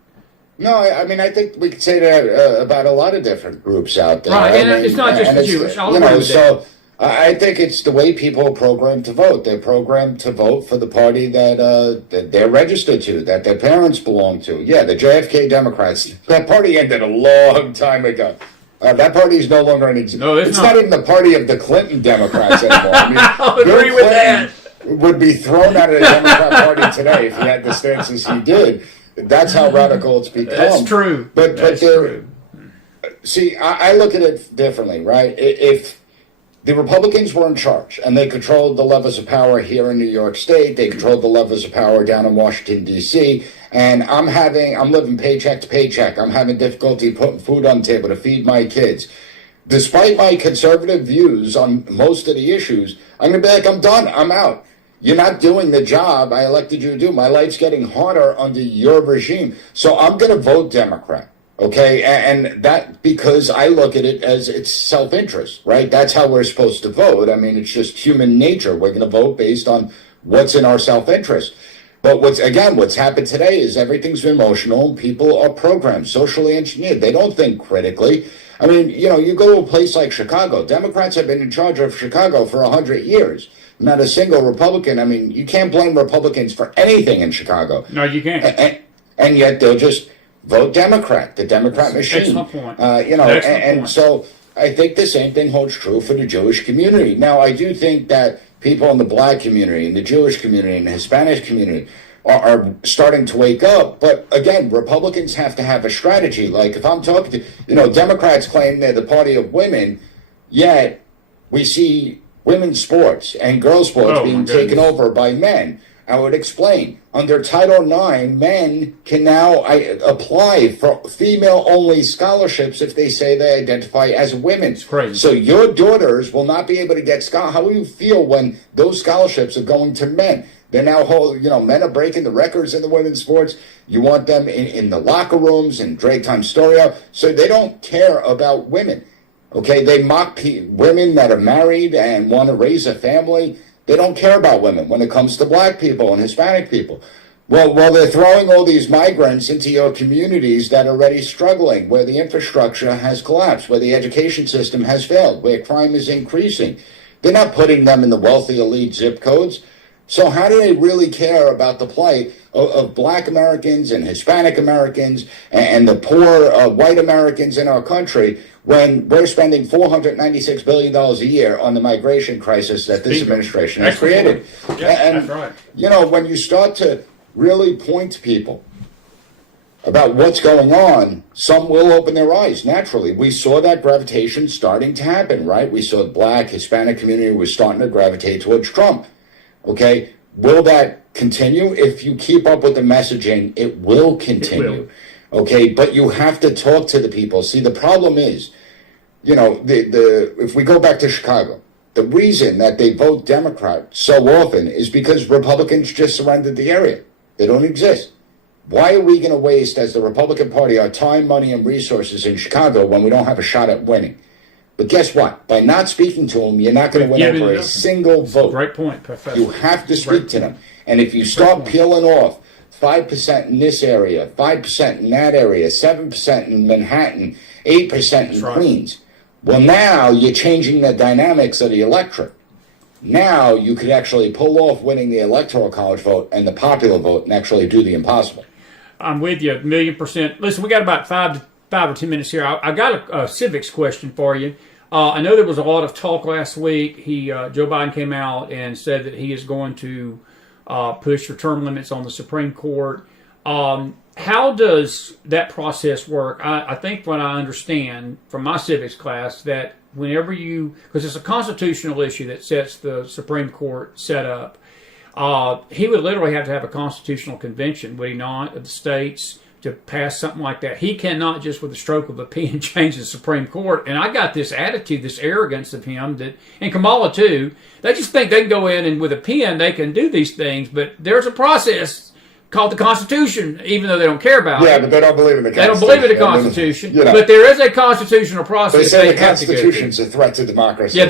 No, I mean, I think we could say that about a lot of different groups out there. Right, and I mean, it's not just the Jewish. I'll agree with that. I think it's the way people are programmed to vote. They're programmed to vote for the party that they're registered to, that their parents belong to. Yeah, the JFK Democrats. That party ended a long time ago. That party is no longer in existence. No, it's not even the party of the Clinton Democrats anymore. I mean, I'll agree with that. Would be thrown out of the Democrat Party today if he had the stances he did. That's how radical it's become. That's true. But true. See, I look at it differently, right? If the Republicans were in charge and they controlled the levers of power here in New York State, they controlled the levers of power down in Washington, D.C., and I'm living paycheck to paycheck. I'm having difficulty putting food on the table to feed my kids. Despite my conservative views on most of the issues, I'm going to be like, I'm done. I'm out. You're not doing the job I elected you to do. My life's getting harder under your regime. So I'm going to vote Democrat. Okay, and that because I look at it as it's self-interest, right? That's how we're supposed to vote. I mean, it's just human nature. We're going to vote based on what's in our self-interest. But what's happened today is everything's emotional and people are programmed, socially engineered. They don't think critically. I mean, you go to a place like Chicago. Democrats have been in charge of Chicago for 100 years. Not a single Republican. I mean, you can't blame Republicans for anything in Chicago. No, you can't. And yet they'll just vote Democrat, the Democrat machine. Excellent point. And so I think the same thing holds true for the Jewish community. Now, I do think that people in the black community, and the Jewish community, and the Hispanic community are starting to wake up. But again, Republicans have to have a strategy. Like if I'm talking to, Democrats claim they're the party of women, yet we see women's sports and girls' sports being taken over by men. I would explain. Under Title IX, men can now apply for female-only scholarships if they say they identify as women. It's crazy. So your daughters will not be able to get scholarships. How will you feel when those scholarships are going to men? They're now men are breaking the records in the women's sports. You want them in the locker rooms and daytime story out. So they don't care about women. Okay, they mock women that are married and want to raise a family. They don't care about women when it comes to black people and Hispanic people. Well, they're throwing all these migrants into your communities that are already struggling, where the infrastructure has collapsed, where the education system has failed, where crime is increasing. They're not putting them in the wealthy elite zip codes. So how do they really care about the plight of Black Americans and Hispanic Americans and the poor white Americans in our country when we're spending $496 billion a year on the migration crisis that this administration has created? Yeah, and, that's right. You know, when you start to really point to people about what's going on, some will open their eyes naturally. We saw that gravitation starting to happen, right? We saw the Black, Hispanic community was starting to gravitate towards Trump. Okay, will that continue? If you keep up with the messaging, it will continue. It will. Okay, but you have to talk to the people. See, the problem is, you know, if we go back to Chicago, the reason that they vote Democrat so often is because Republicans just surrendered the area. They don't exist. Why are we going to waste, as the Republican Party, our time, money, and resources in Chicago when we don't have a shot at winning? But guess what? By not speaking to them, you're not going to win over a single vote. Great point, Professor. You have to speak to them. And if you start peeling off 5% in this area, 5% in that area, 7% in Manhattan, 8% in Queens, well, now you're changing the dynamics of the electorate. Now you could actually pull off winning the Electoral College vote and the popular vote and actually do the impossible. I'm with you 1,000,000%. Listen, we got about 5 or 10 minutes here. I got a civics question for you. I know there was a lot of talk last week. Joe Biden came out and said that he is going to push for term limits on the Supreme Court. How does that process work? I think what I understand from my civics class that whenever because it's a constitutional issue that sets the Supreme Court set up, he would literally have to have a constitutional convention, would he not, of the states to pass something like that. He cannot just with a stroke of a pen change the Supreme Court. And I got this attitude, this arrogance of him, and Kamala too, they just think they can go in and with a pen they can do these things, but there's a process called the Constitution, even though they don't care about it. Yeah, but they don't believe in the Constitution. They don't believe in the Constitution. I mean, but there is a constitutional process. They say the Constitution's a threat to democracy. Yeah,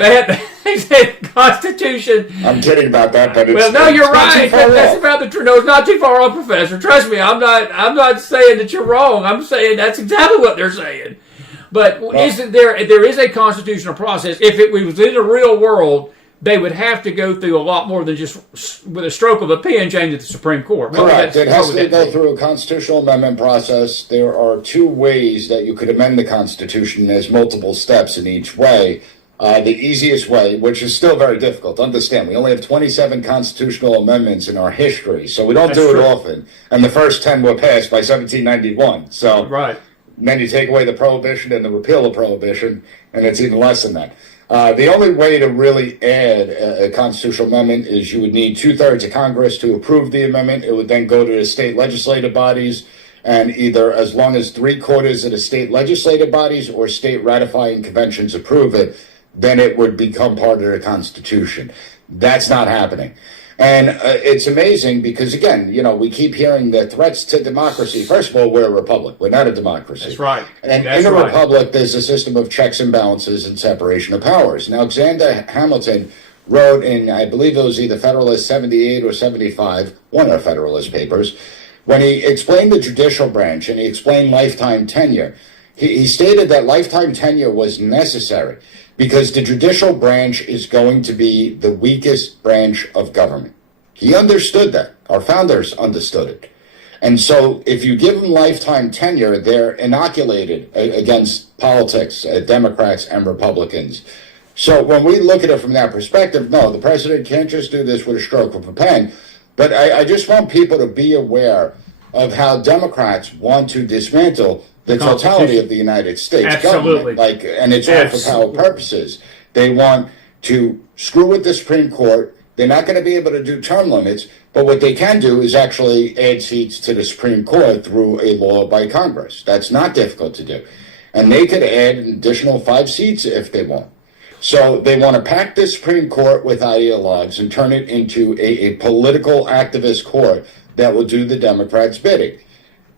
they say the Constitution. I'm kidding about that, but it's well, no, you're right. That's off. about the truth. No, it's not too far off, Professor. Trust me, I'm not saying that you're wrong. I'm saying that's exactly what they're saying. But there is a constitutional process. If it was in the real world, they would have to go through a lot more than just with a stroke of a pen change at the Supreme Court. Correct. It has to go through a constitutional amendment process. There are 2 ways that you could amend the Constitution. There's multiple steps in each way. The easiest way, which is still very difficult to understand, we only have 27 constitutional amendments in our history, so we don't do it often. And the first 10 were passed by 1791. So then you take away the prohibition and the repeal of prohibition, and it's even less than that. The only way to really add a constitutional amendment is you would need 2/3 of Congress to approve the amendment. It would then go to the state legislative bodies, and either as long as 3/4 of the state legislative bodies or state ratifying conventions approve it, then it would become part of the Constitution. That's not happening. And it's amazing because, again, you know, we keep hearing the threats to democracy. First of all, we're a republic. We're not a democracy. That's right. And in a republic, there's a system of checks and balances and separation of powers. Now, Alexander Hamilton wrote in, I believe it was either Federalist 78 or 75, one of the Federalist papers, when he explained the judicial branch and he explained lifetime tenure, he stated that lifetime tenure was necessary because the judicial branch is going to be the weakest branch of government. He understood that. Our founders understood it. And so if you give them lifetime tenure, they're inoculated against politics, Democrats and Republicans. So when we look at it from that perspective, no, the president can't just do this with a stroke of a pen. But I just want people to be aware of how Democrats want to dismantle the totality of the United States government, and it's all for power purposes. They want to screw with the Supreme Court. They're not going to be able to do term limits, but what they can do is actually add seats to the Supreme Court through a law by Congress. That's not difficult to do. And they could add an additional 5 seats if they want. So they want to pack the Supreme Court with ideologues and turn it into a political activist court that will do the Democrats' bidding.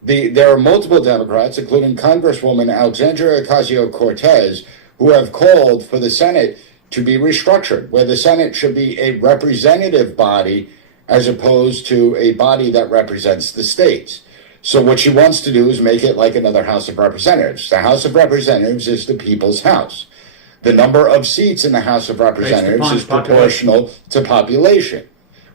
There are multiple Democrats, including Congresswoman Alexandria Ocasio-Cortez, who have called for the Senate to be restructured, where the Senate should be a representative body as opposed to a body that represents the states. So what she wants to do is make it like another House of Representatives. The House of Representatives is the people's house. The number of seats in the House of Representatives is proportional to population.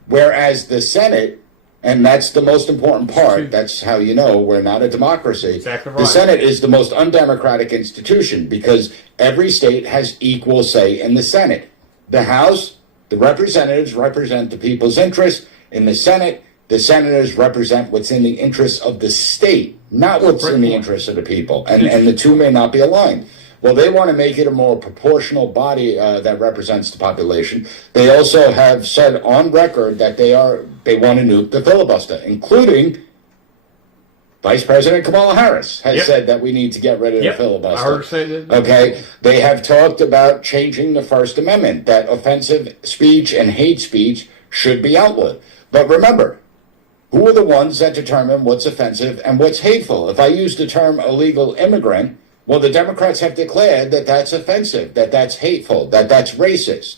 Whereas the Senate, and that's the most important part, that's how you know we're not a democracy. Exactly right. The Senate is the most undemocratic institution because every state has equal say in the Senate. The House, the representatives represent the people's interests. In the Senate, the senators represent what's in the interests of the state, not what's in the interests of the people. And the two may not be aligned. Well, they want to make it a more proportional body that represents the population. They also have said on record that they want to nuke the filibuster, including Vice President Kamala Harris has said that we need to get rid of the filibuster. I heard her say that. Okay, they have talked about changing the First Amendment, that offensive speech and hate speech should be outlawed. But remember, who are the ones that determine what's offensive and what's hateful? If I use the term illegal immigrant, well, the Democrats have declared that that's offensive, that that's hateful, that that's racist.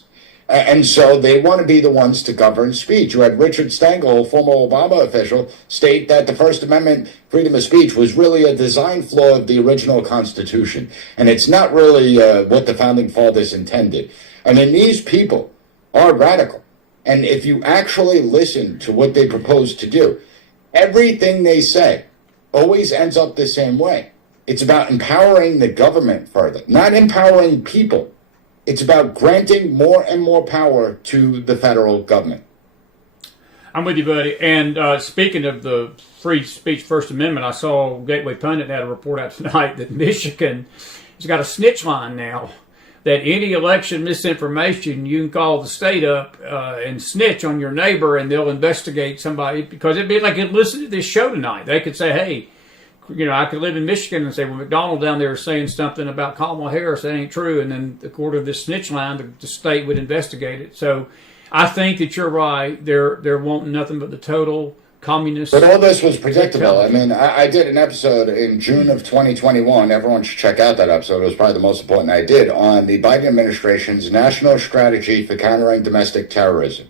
And so they want to be the ones to govern speech. You had Richard Stengel, former Obama official, state that the First Amendment freedom of speech was really a design flaw of the original Constitution. And it's not really what the Founding Fathers intended. I mean, these people are radical. And if you actually listen to what they propose to do, everything they say always ends up the same way. It's about empowering the government further, not empowering people. It's about granting more and more power to the federal government. I'm with you, buddy. And speaking of the free speech First Amendment, I saw Gateway Pundit had a report out tonight that Michigan has got a snitch line now, that any election misinformation, you can call the state up and snitch on your neighbor, and they'll investigate somebody. Because it'd be like, listen to this show tonight. They could say, hey, you know, I could live in Michigan and say, well, McDonald down there is saying something about Kamala Harris that ain't true, and then according to this snitch line, the state would investigate it. So I think that you're right. They're wanting nothing but the total communist. But all this was predictable. I mean, I did an episode in June of 2021. Everyone should check out that episode. It was probably the most important I did on the Biden administration's national strategy for countering domestic terrorism.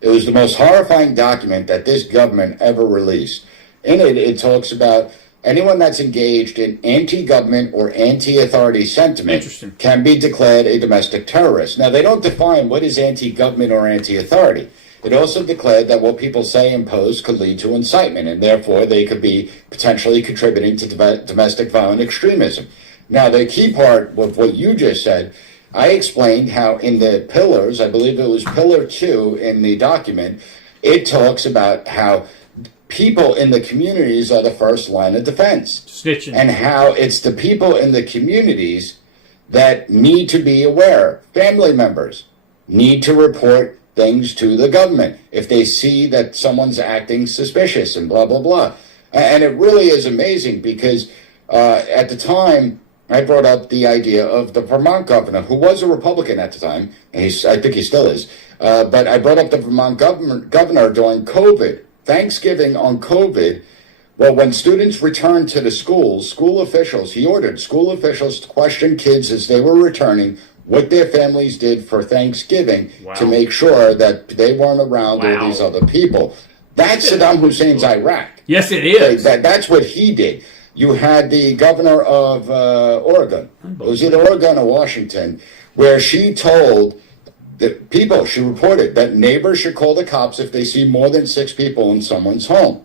It was the most horrifying document that this government ever released. In it, it talks about anyone that's engaged in anti-government or anti-authority sentiment can be declared a domestic terrorist. Now, they don't define what is anti-government or anti-authority. It also declared that what people say and post could lead to incitement, and therefore they could be potentially contributing to domestic violent extremism. Now, the key part of what you just said, I explained how in the pillars, I believe it was pillar 2 in the document, it talks about how people in the communities are the first line of defense. Snitching. And how it's the people in the communities that need to be aware. Family members need to report things to the government if they see that someone's acting suspicious and blah, blah, blah. And it really is amazing because at the time, I brought up the idea of the Vermont governor, who was a Republican at the time, and I think he still is, but I brought up the Vermont governor during COVID. Thanksgiving on COVID, well, when students returned to the schools, he ordered school officials to question kids as they were returning what their families did for Thanksgiving to make sure that they weren't around all these other people. That's Saddam Hussein's Iraq. Yes, it is. That's what he did. You had the governor of Oregon, it was either Oregon or Washington, where she told the people, she reported that neighbors should call the cops if they see more than 6 people in someone's home.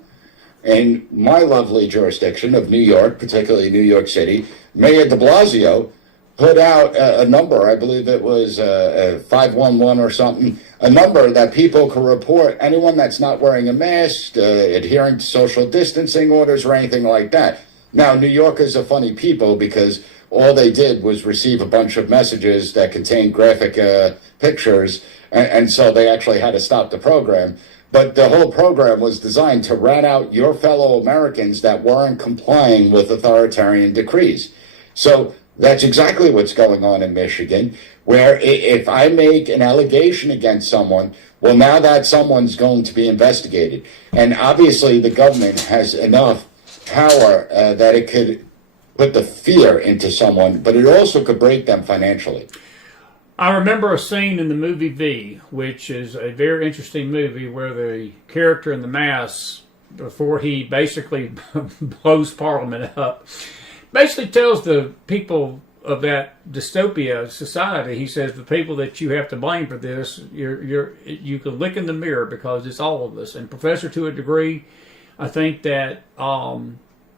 In my lovely jurisdiction of New York, particularly New York City, Mayor de Blasio put out a number, I believe it was 511 or something, a number that people could report anyone that's not wearing a mask, adhering to social distancing orders or anything like that. Now, New Yorkers are funny people because all they did was receive a bunch of messages that contained graphic pictures, and so they actually had to stop the program. But the whole program was designed to rat out your fellow Americans that weren't complying with authoritarian decrees. So that's exactly what's going on in Michigan, where if I make an allegation against someone, well, now that someone's going to be investigated. And obviously the government has enough power that it could put the fear into someone, but it also could break them financially. I remember a scene in the movie V, which is a very interesting movie, where the character in the mask, before he basically blows Parliament up, basically tells the people of that dystopia society. He says the people that you have to blame for this, you can look in the mirror because it's all of us. And Professor, to a degree, I think that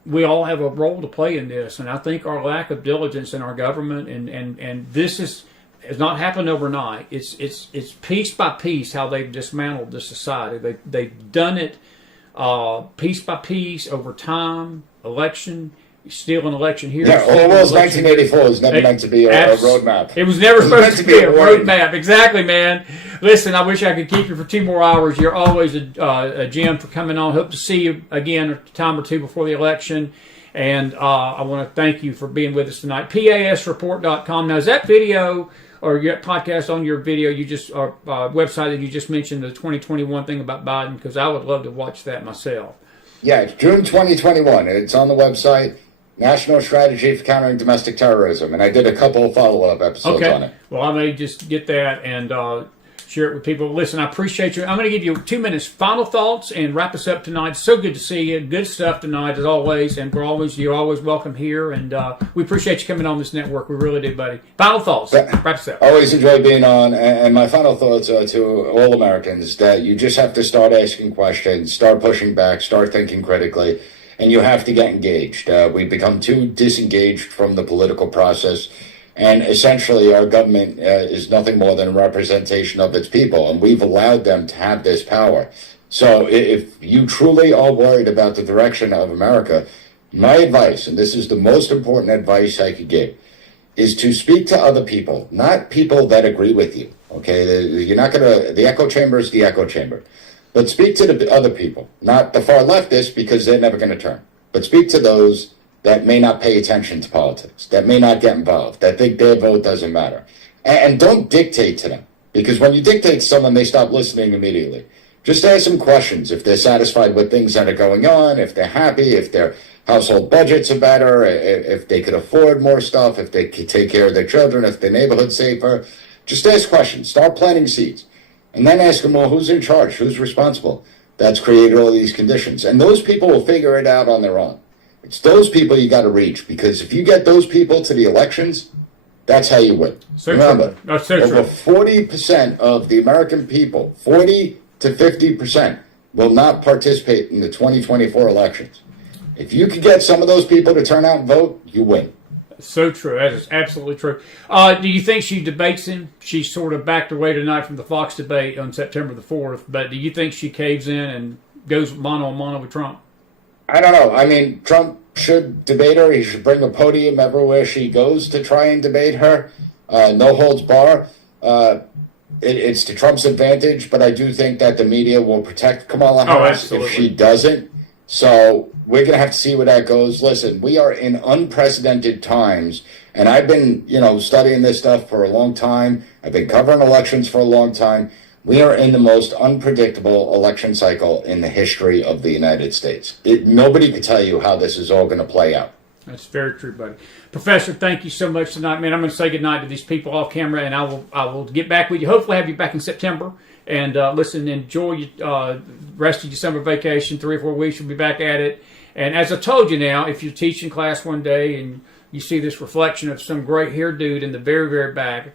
we all have a role to play in this. And I think our lack of diligence in our government and this has not happened overnight. It's piece by piece how they've dismantled the society. They've done it piece by piece over time, election. Steal an election here. Yeah, Orwell's 1984 was never meant to be a roadmap. It was never supposed to be a roadmap. Exactly, man. Listen, I wish I could keep you for 2 more hours. You're always a gem for coming on. Hope to see you again a time or two before the election. And I want to thank you for being with us tonight. PASreport.com. Now, is that video or your podcast on your video website that you just mentioned, the 2021 thing about Biden? Because I would love to watch that myself. Yeah, it's June 2021. It's on the website. National Strategy for Countering Domestic Terrorism, and I did a couple of follow-up episodes on it. Well, I may just get that and share it with people. Listen, I appreciate you. I'm going to give you 2 minutes final thoughts and wrap us up tonight. So good to see you. Good stuff tonight, as always, and you're always welcome here, and we appreciate you coming on this network. We really do, buddy. Final thoughts. Wrap us up. Always enjoy being on, and my final thoughts are to all Americans that you just have to start asking questions, start pushing back, start thinking critically. And you have to get engaged. We've become too disengaged from the political process. And essentially, our government is nothing more than a representation of its people. And we've allowed them to have this power. So if you truly are worried about the direction of America, my advice, and this is the most important advice I could give, is to speak to other people, not people that agree with you. Okay? You're not going to, the echo chamber is the echo chamber. But speak to the other people, not the far leftists, because they're never going to turn. But speak to those that may not pay attention to politics, that may not get involved, that think their vote doesn't matter. And don't dictate to them, because when you dictate to someone, they stop listening immediately. Just ask them questions if they're satisfied with things that are going on, if they're happy, if their household budgets are better, if they could afford more stuff, if they could take care of their children, if their neighborhood's safer. Just ask questions. Start planting seeds. And then ask them, well, who's in charge? Who's responsible? That's created all these conditions. And those people will figure it out on their own. It's those people you got to reach, because if you get those people to the elections, that's how you win. Remember, over 40% of the American people, 40 to 50%, will not participate in the 2024 elections. If you could get some of those people to turn out and vote, you win. So true. That is absolutely true. Do you think she debates him? She sort of backed away tonight from the Fox debate on September the 4th, but do you think she caves in and goes mano a mano with Trump? I don't know. I mean, Trump should debate her. He should bring a podium everywhere she goes to try and debate her. No holds bar. It's to Trump's advantage, but I do think that the media will protect Kamala Harris if she doesn't. So we're going to have to see where that goes. Listen, we are in unprecedented times, and I've been, studying this stuff for a long time. I've been covering elections for a long time. We are in the most unpredictable election cycle in the history of the United States. Nobody can tell you how this is all going to play out. That's very true, buddy. Professor, thank you so much tonight, man. I'm going to say goodnight to these people off camera, and I will get back with you. Hopefully have you back in September. And listen, enjoy your rest of your summer vacation. 3 or 4 weeks, you'll be back at it. And as I told you now, if you're teaching class one day and you see this reflection of some great haired dude in the very, very back,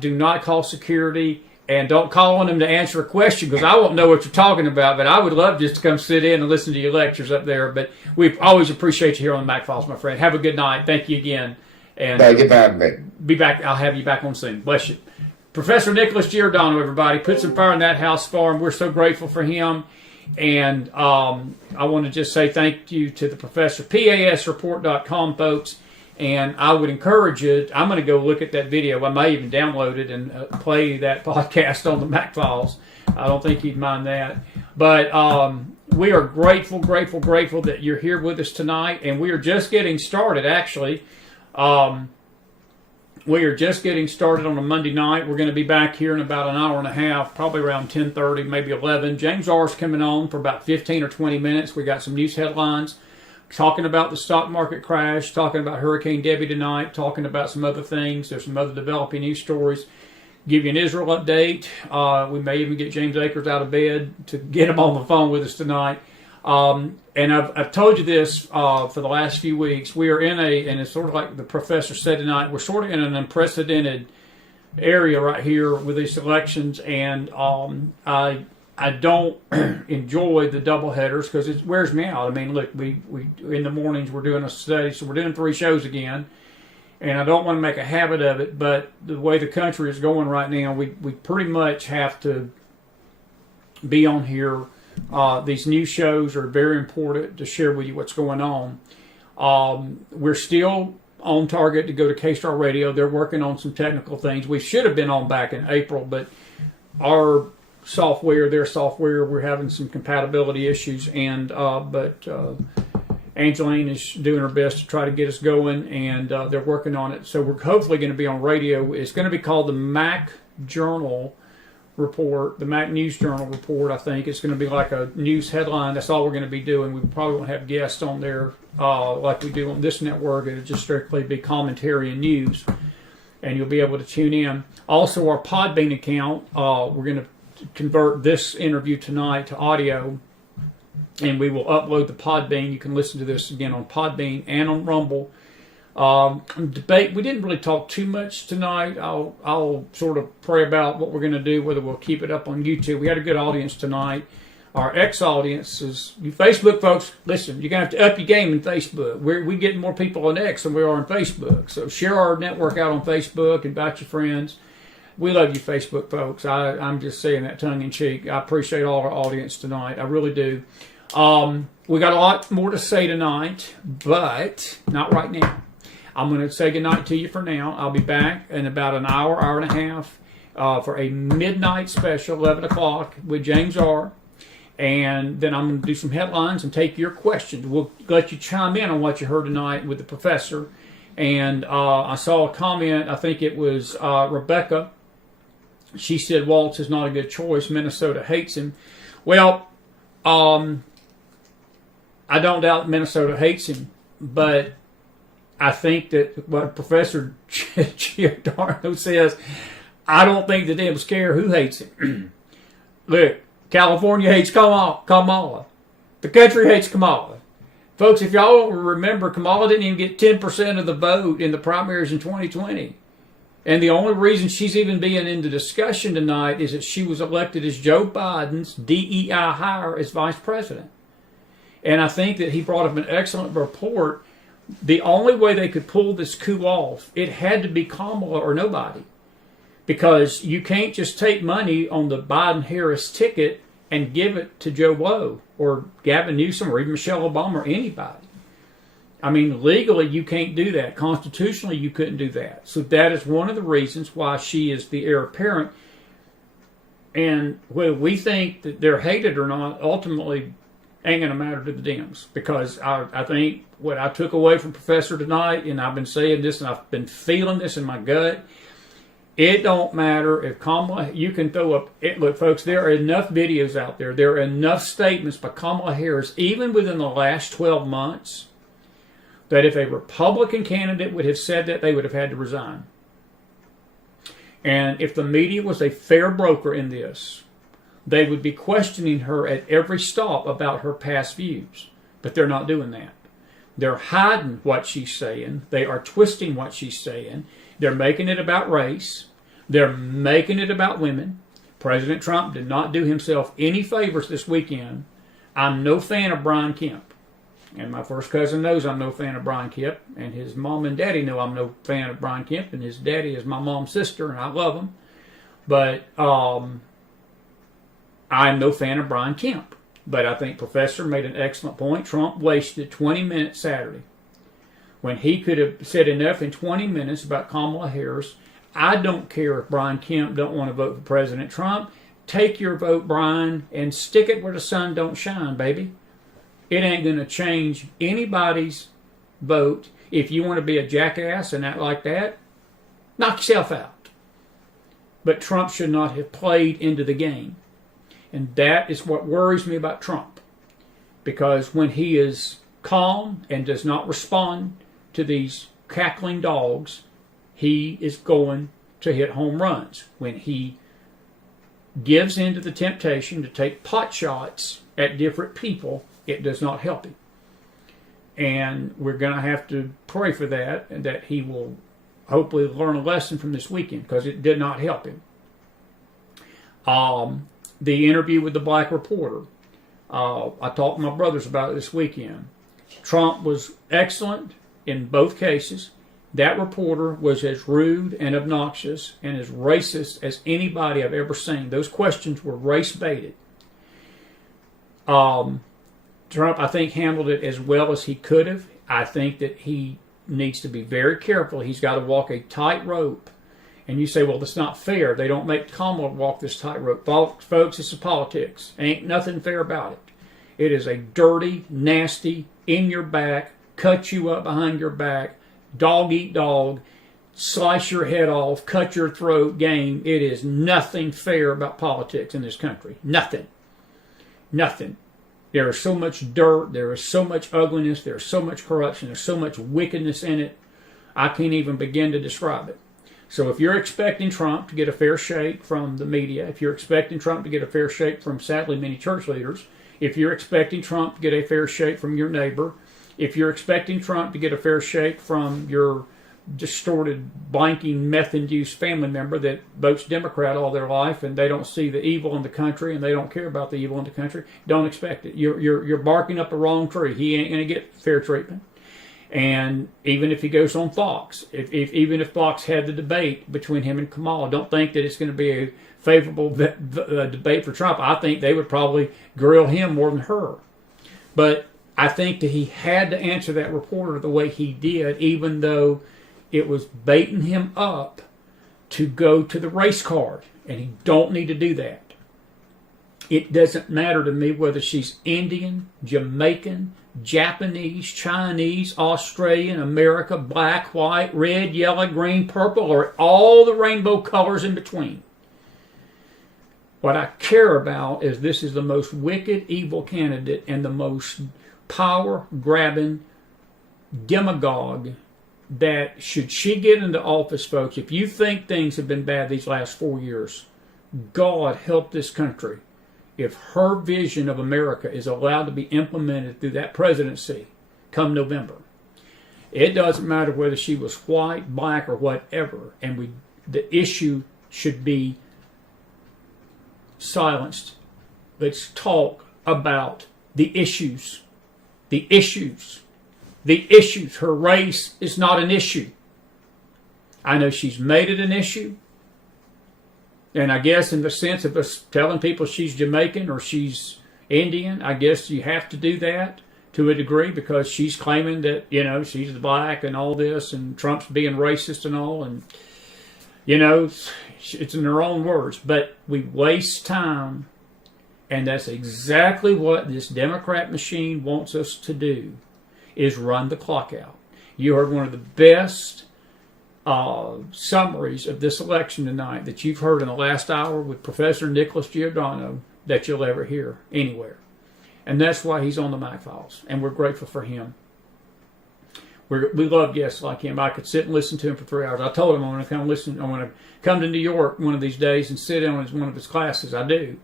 do not call security. And don't call on them to answer a question, because I won't know what you're talking about, but I would love just to come sit in and listen to your lectures up there. But we always appreciate you here on the McFiles, my friend. Have a good night. Thank you again. And thank you for having me. Be back. I'll have you back on soon. Bless you. Professor Nic Giordano, everybody. Put some fire in that house for him. We're so grateful for him. And I want to just say thank you to the professor. PASreport.com, folks. And I would encourage you, I'm going to go look at that video. I may even download it and play that podcast on the McFiles. I don't think you'd mind that. But we are grateful that you're here with us tonight. And we are just getting started, actually. We are just getting started on a Monday night. We're going to be back here in about an hour and a half, probably around 10:30, maybe 11. James R.'s coming on for about 15 or 20 minutes. We got some news headlines, talking about the stock market crash, talking about Hurricane Debbie tonight, talking about some other things. There's some other developing news stories. Give you an Israel update. We may even get James Akers out of bed to get him on the phone with us tonight. And I've told you this for the last few weeks. We are in and it's sort of like the professor said tonight, we're sort of in an unprecedented area right here with these elections, and I don't enjoy the double headers because it wears me out. I mean, look, we in the mornings we're doing a study, so we're doing 3 shows again, and I don't want to make a habit of it, but the way the country is going right now, we pretty much have to be on here. These new shows are very important to share with you what's going on. We're still on target to go to K-Star Radio. They're working on some technical things. We should have been on back in April, but our software, their software, we're having some compatibility issues, and but Angeline is doing her best to try to get us going, and they're working on it. So we're hopefully going to be on radio. It's going to be called the Mac Journal Report, the Mac News Journal Report, I think. It's going to be like a news headline. That's all we're going to be doing. We probably won't have guests on there like we do on this network. It'll just strictly be commentary and news, and you'll be able to tune in. Also, our Podbean account, we're going to convert this interview tonight to audio, and we will upload the Podbean. You can listen to this again on Podbean and on Rumble. Debate, we didn't really talk too much tonight. I'll sort of pray about what we're going to do, whether we'll keep it up on YouTube. We had a good audience tonight. Our ex-audience is, you Facebook folks, listen, you're going to have to up your game in Facebook. We get more people on X than we are on Facebook. So share our network out on Facebook, invite your friends. We love you, Facebook folks. I'm just saying that tongue-in-cheek. I appreciate all our audience tonight. I really do. We got a lot more to say tonight, but not right now. I'm going to say goodnight to you for now. I'll be back in about an hour, hour and a half for a midnight special, 11 o'clock with James R. And then I'm going to do some headlines and take your questions. We'll let you chime in on what you heard tonight with the professor. And I saw a comment, I think it was Rebecca. She said Waltz is not a good choice. Minnesota hates him. Well, I don't doubt Minnesota hates him, but I think that what Professor Giordano says, I don't think the Dems care who hates him. Look, California hates Kamala. The country hates Kamala. Folks, if y'all don't remember, Kamala didn't even get 10% of the vote in the primaries in 2020. And the only reason she's even being in the discussion tonight is that she was elected as Joe Biden's DEI hire as vice president. And I think that he brought up an excellent report. The only way they could pull this coup off, it had to be Kamala or nobody. Because you can't just take money on the Biden-Harris ticket and give it to Joe Blow or Gavin Newsom or even Michelle Obama or anybody. I mean, legally, you can't do that. Constitutionally, you couldn't do that. So that is one of the reasons why she is the heir apparent. And whether we think that they're hated or not, ultimately ain't going to matter to the Dems. Because I think what I took away from Professor tonight, and I've been saying this and I've been feeling this in my gut, it don't matter if Kamala, you can throw up, look folks, there are enough videos out there, there are enough statements by Kamala Harris, even within the last 12 months, that if a Republican candidate would have said that, they would have had to resign. And if the media was a fair broker in this, they would be questioning her at every stop about her past views. But they're not doing that. They're hiding what she's saying. They are twisting what she's saying. They're making it about race. They're making it about women. President Trump did not do himself any favors this weekend. I'm no fan of Brian Kemp. And my first cousin knows I'm no fan of Brian Kemp. And his mom and daddy know I'm no fan of Brian Kemp. And his daddy is my mom's sister, and I love him. But I'm no fan of Brian Kemp. But I think Professor made an excellent point. Trump wasted 20 minutes Saturday when he could have said enough in 20 minutes about Kamala Harris. I don't care if Brian Kemp don't want to vote for President Trump. Take your vote, Brian, and stick it where the sun don't shine, baby. It ain't going to change anybody's vote. If you want to be a jackass and act like that, knock yourself out. But Trump should not have played into the game. And that is what worries me about Trump. Because when he is calm and does not respond to these cackling dogs, he is going to hit home runs. When he gives in to the temptation to take pot shots at different people, It does not help him. And we're going to have to pray for that, and that he will hopefully learn a lesson from this weekend, because it did not help him. The interview with the black reporter. I talked to my brothers about it this weekend. Trump was excellent in both cases. That reporter was as rude and obnoxious and as racist as anybody I've ever seen. Those questions were race-baited. Trump, I think, handled it as well as he could have. I think that he needs to be very careful. He's got to walk a tightrope. And you say, well, that's not fair. They don't make Kamala walk this tightrope. Folks, it's politics. Ain't nothing fair about it. It is a dirty, nasty, in your back, cut you up behind your back, dog eat dog, slice your head off, cut your throat game. It is nothing fair about politics in this country. Nothing. Nothing. There is so much dirt. There is so much ugliness. There is so much corruption. There's so much wickedness in it. I can't even begin to describe it. So if you're expecting Trump to get a fair shake from the media, if you're expecting Trump to get a fair shake from, sadly, many church leaders, if you're expecting Trump to get a fair shake from your neighbor, if you're expecting Trump to get a fair shake from your distorted, blanking, meth-induced family member that votes Democrat all their life and they don't see the evil in the country and they don't care about the evil in the country, don't expect it. You're barking up the wrong tree. He ain't going to get fair treatment. And even if he goes on Fox, even if Fox had the debate between him and Kamala, don't think that it's going to be a favorable debate for Trump. I think they would probably grill him more than her. But I think that he had to answer that reporter the way he did, even though it was baiting him up to go to the race card. And he don't need to do that. It doesn't matter to me whether she's Indian, Jamaican, Japanese, Chinese, Australian, America, black, white, red, yellow, green, purple, or all the rainbow colors in between. What I care about is this is the most wicked, evil candidate and the most power-grabbing demagogue that, should she get into office, folks, if you think things have been bad these last 4 years, God help this country if her vision of America is allowed to be implemented through that presidency come November. It doesn't matter whether she was white, black, or whatever, and the issue should be silenced. Let's talk about the issues. The issues. The issues. Her race is not an issue. I know she's made it an issue. And I guess in the sense of us telling people she's Jamaican or she's Indian, I guess you have to do that to a degree because she's claiming that, she's black and all this and Trump's being racist and all. And, it's in their own words. But we waste time, and that's exactly what this Democrat machine wants us to do, is run the clock out. You heard one of the best summaries of this election tonight that you've heard in the last hour with Professor Nic Giordano that you'll ever hear anywhere. And that's why he's on the McFiles, and we're grateful for him. We love guests like him. I could sit and listen to him for 3 hours. I told him I want to come listen. I want to come to New York one of these days and sit in on one of his classes. I do.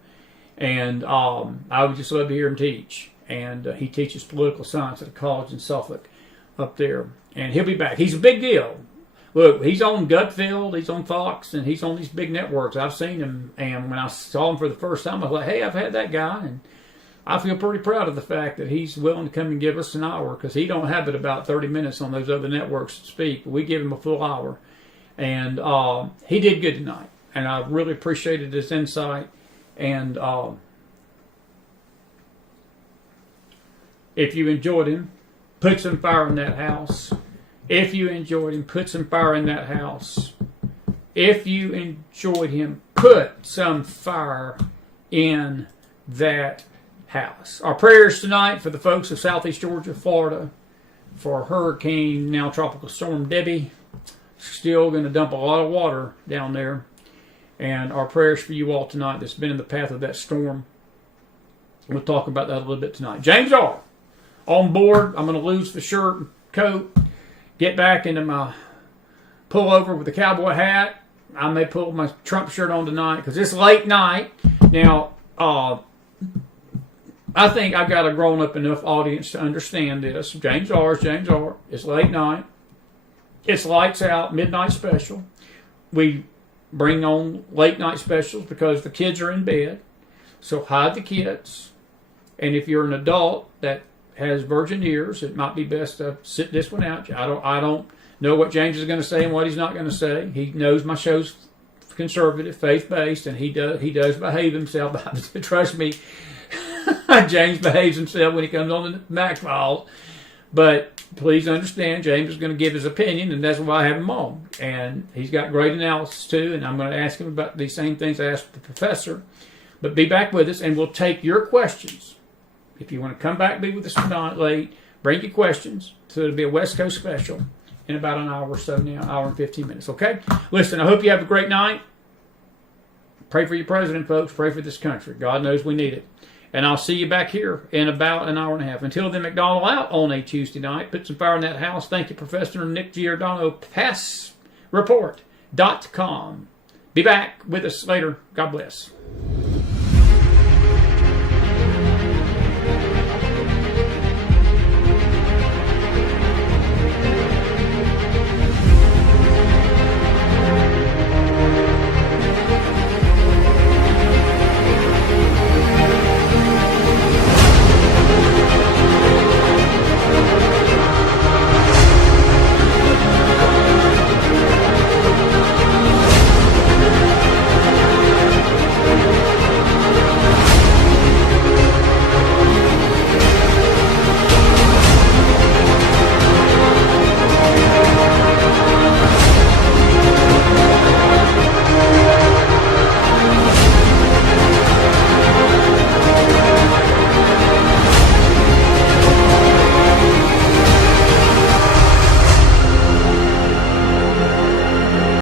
And I would just love to hear him teach. And he teaches political science at a college in Suffolk up there. And he'll be back. He's a big deal. Look, he's on Gutfeld, he's on Fox, and he's on these big networks. I've seen him, and when I saw him for the first time, I was like, hey, I've had that guy, and I feel pretty proud of the fact that he's willing to come and give us an hour, because he don't have it about 30 minutes on those other networks to speak, but we give him a full hour. And he did good tonight, and I really appreciated his insight. And if you enjoyed him, put some fire in that house. If you enjoyed him, put some fire in that house. If you enjoyed him, put some fire in that house. Our prayers tonight for the folks of Southeast Georgia, Florida, for Hurricane, now Tropical Storm Debbie. Still going to dump a lot of water down there. And our prayers for you all tonight that's been in the path of that storm. We'll talk about that a little bit tonight. James R. on board. I'm going to lose the shirt and coat. Get back into my pullover with the cowboy hat. I may pull my Trump shirt on tonight because it's late night. Now, I think I've got a grown up enough audience to understand this. James R. It's late night. It's lights out, midnight special. We bring on late night specials because the kids are in bed. So hide the kids. And if you're an adult that has virgin ears, it might be best to sit this one out. I don't know what James is going to say and what he's not going to say. He knows my show's conservative, faith-based, and he does behave himself. Trust me, James behaves himself when he comes on the McFiles. But please understand, James is going to give his opinion, and that's why I have him on. And he's got great analysis, too, and I'm going to ask him about these same things I asked the professor. But be back with us, and we'll take your questions. If you want to come back, be with us tonight late, bring your questions. So it'll be a West Coast special in about an hour or so now, hour and 15 minutes, okay? Listen, I hope you have a great night. Pray for your president, folks. Pray for this country. God knows we need it. And I'll see you back here in about an hour and a half. Until then, McDonald out on a Tuesday night. Put some fire in that house. Thank you, Professor Nic Giordano, PassReport.com. Be back with us later. God bless.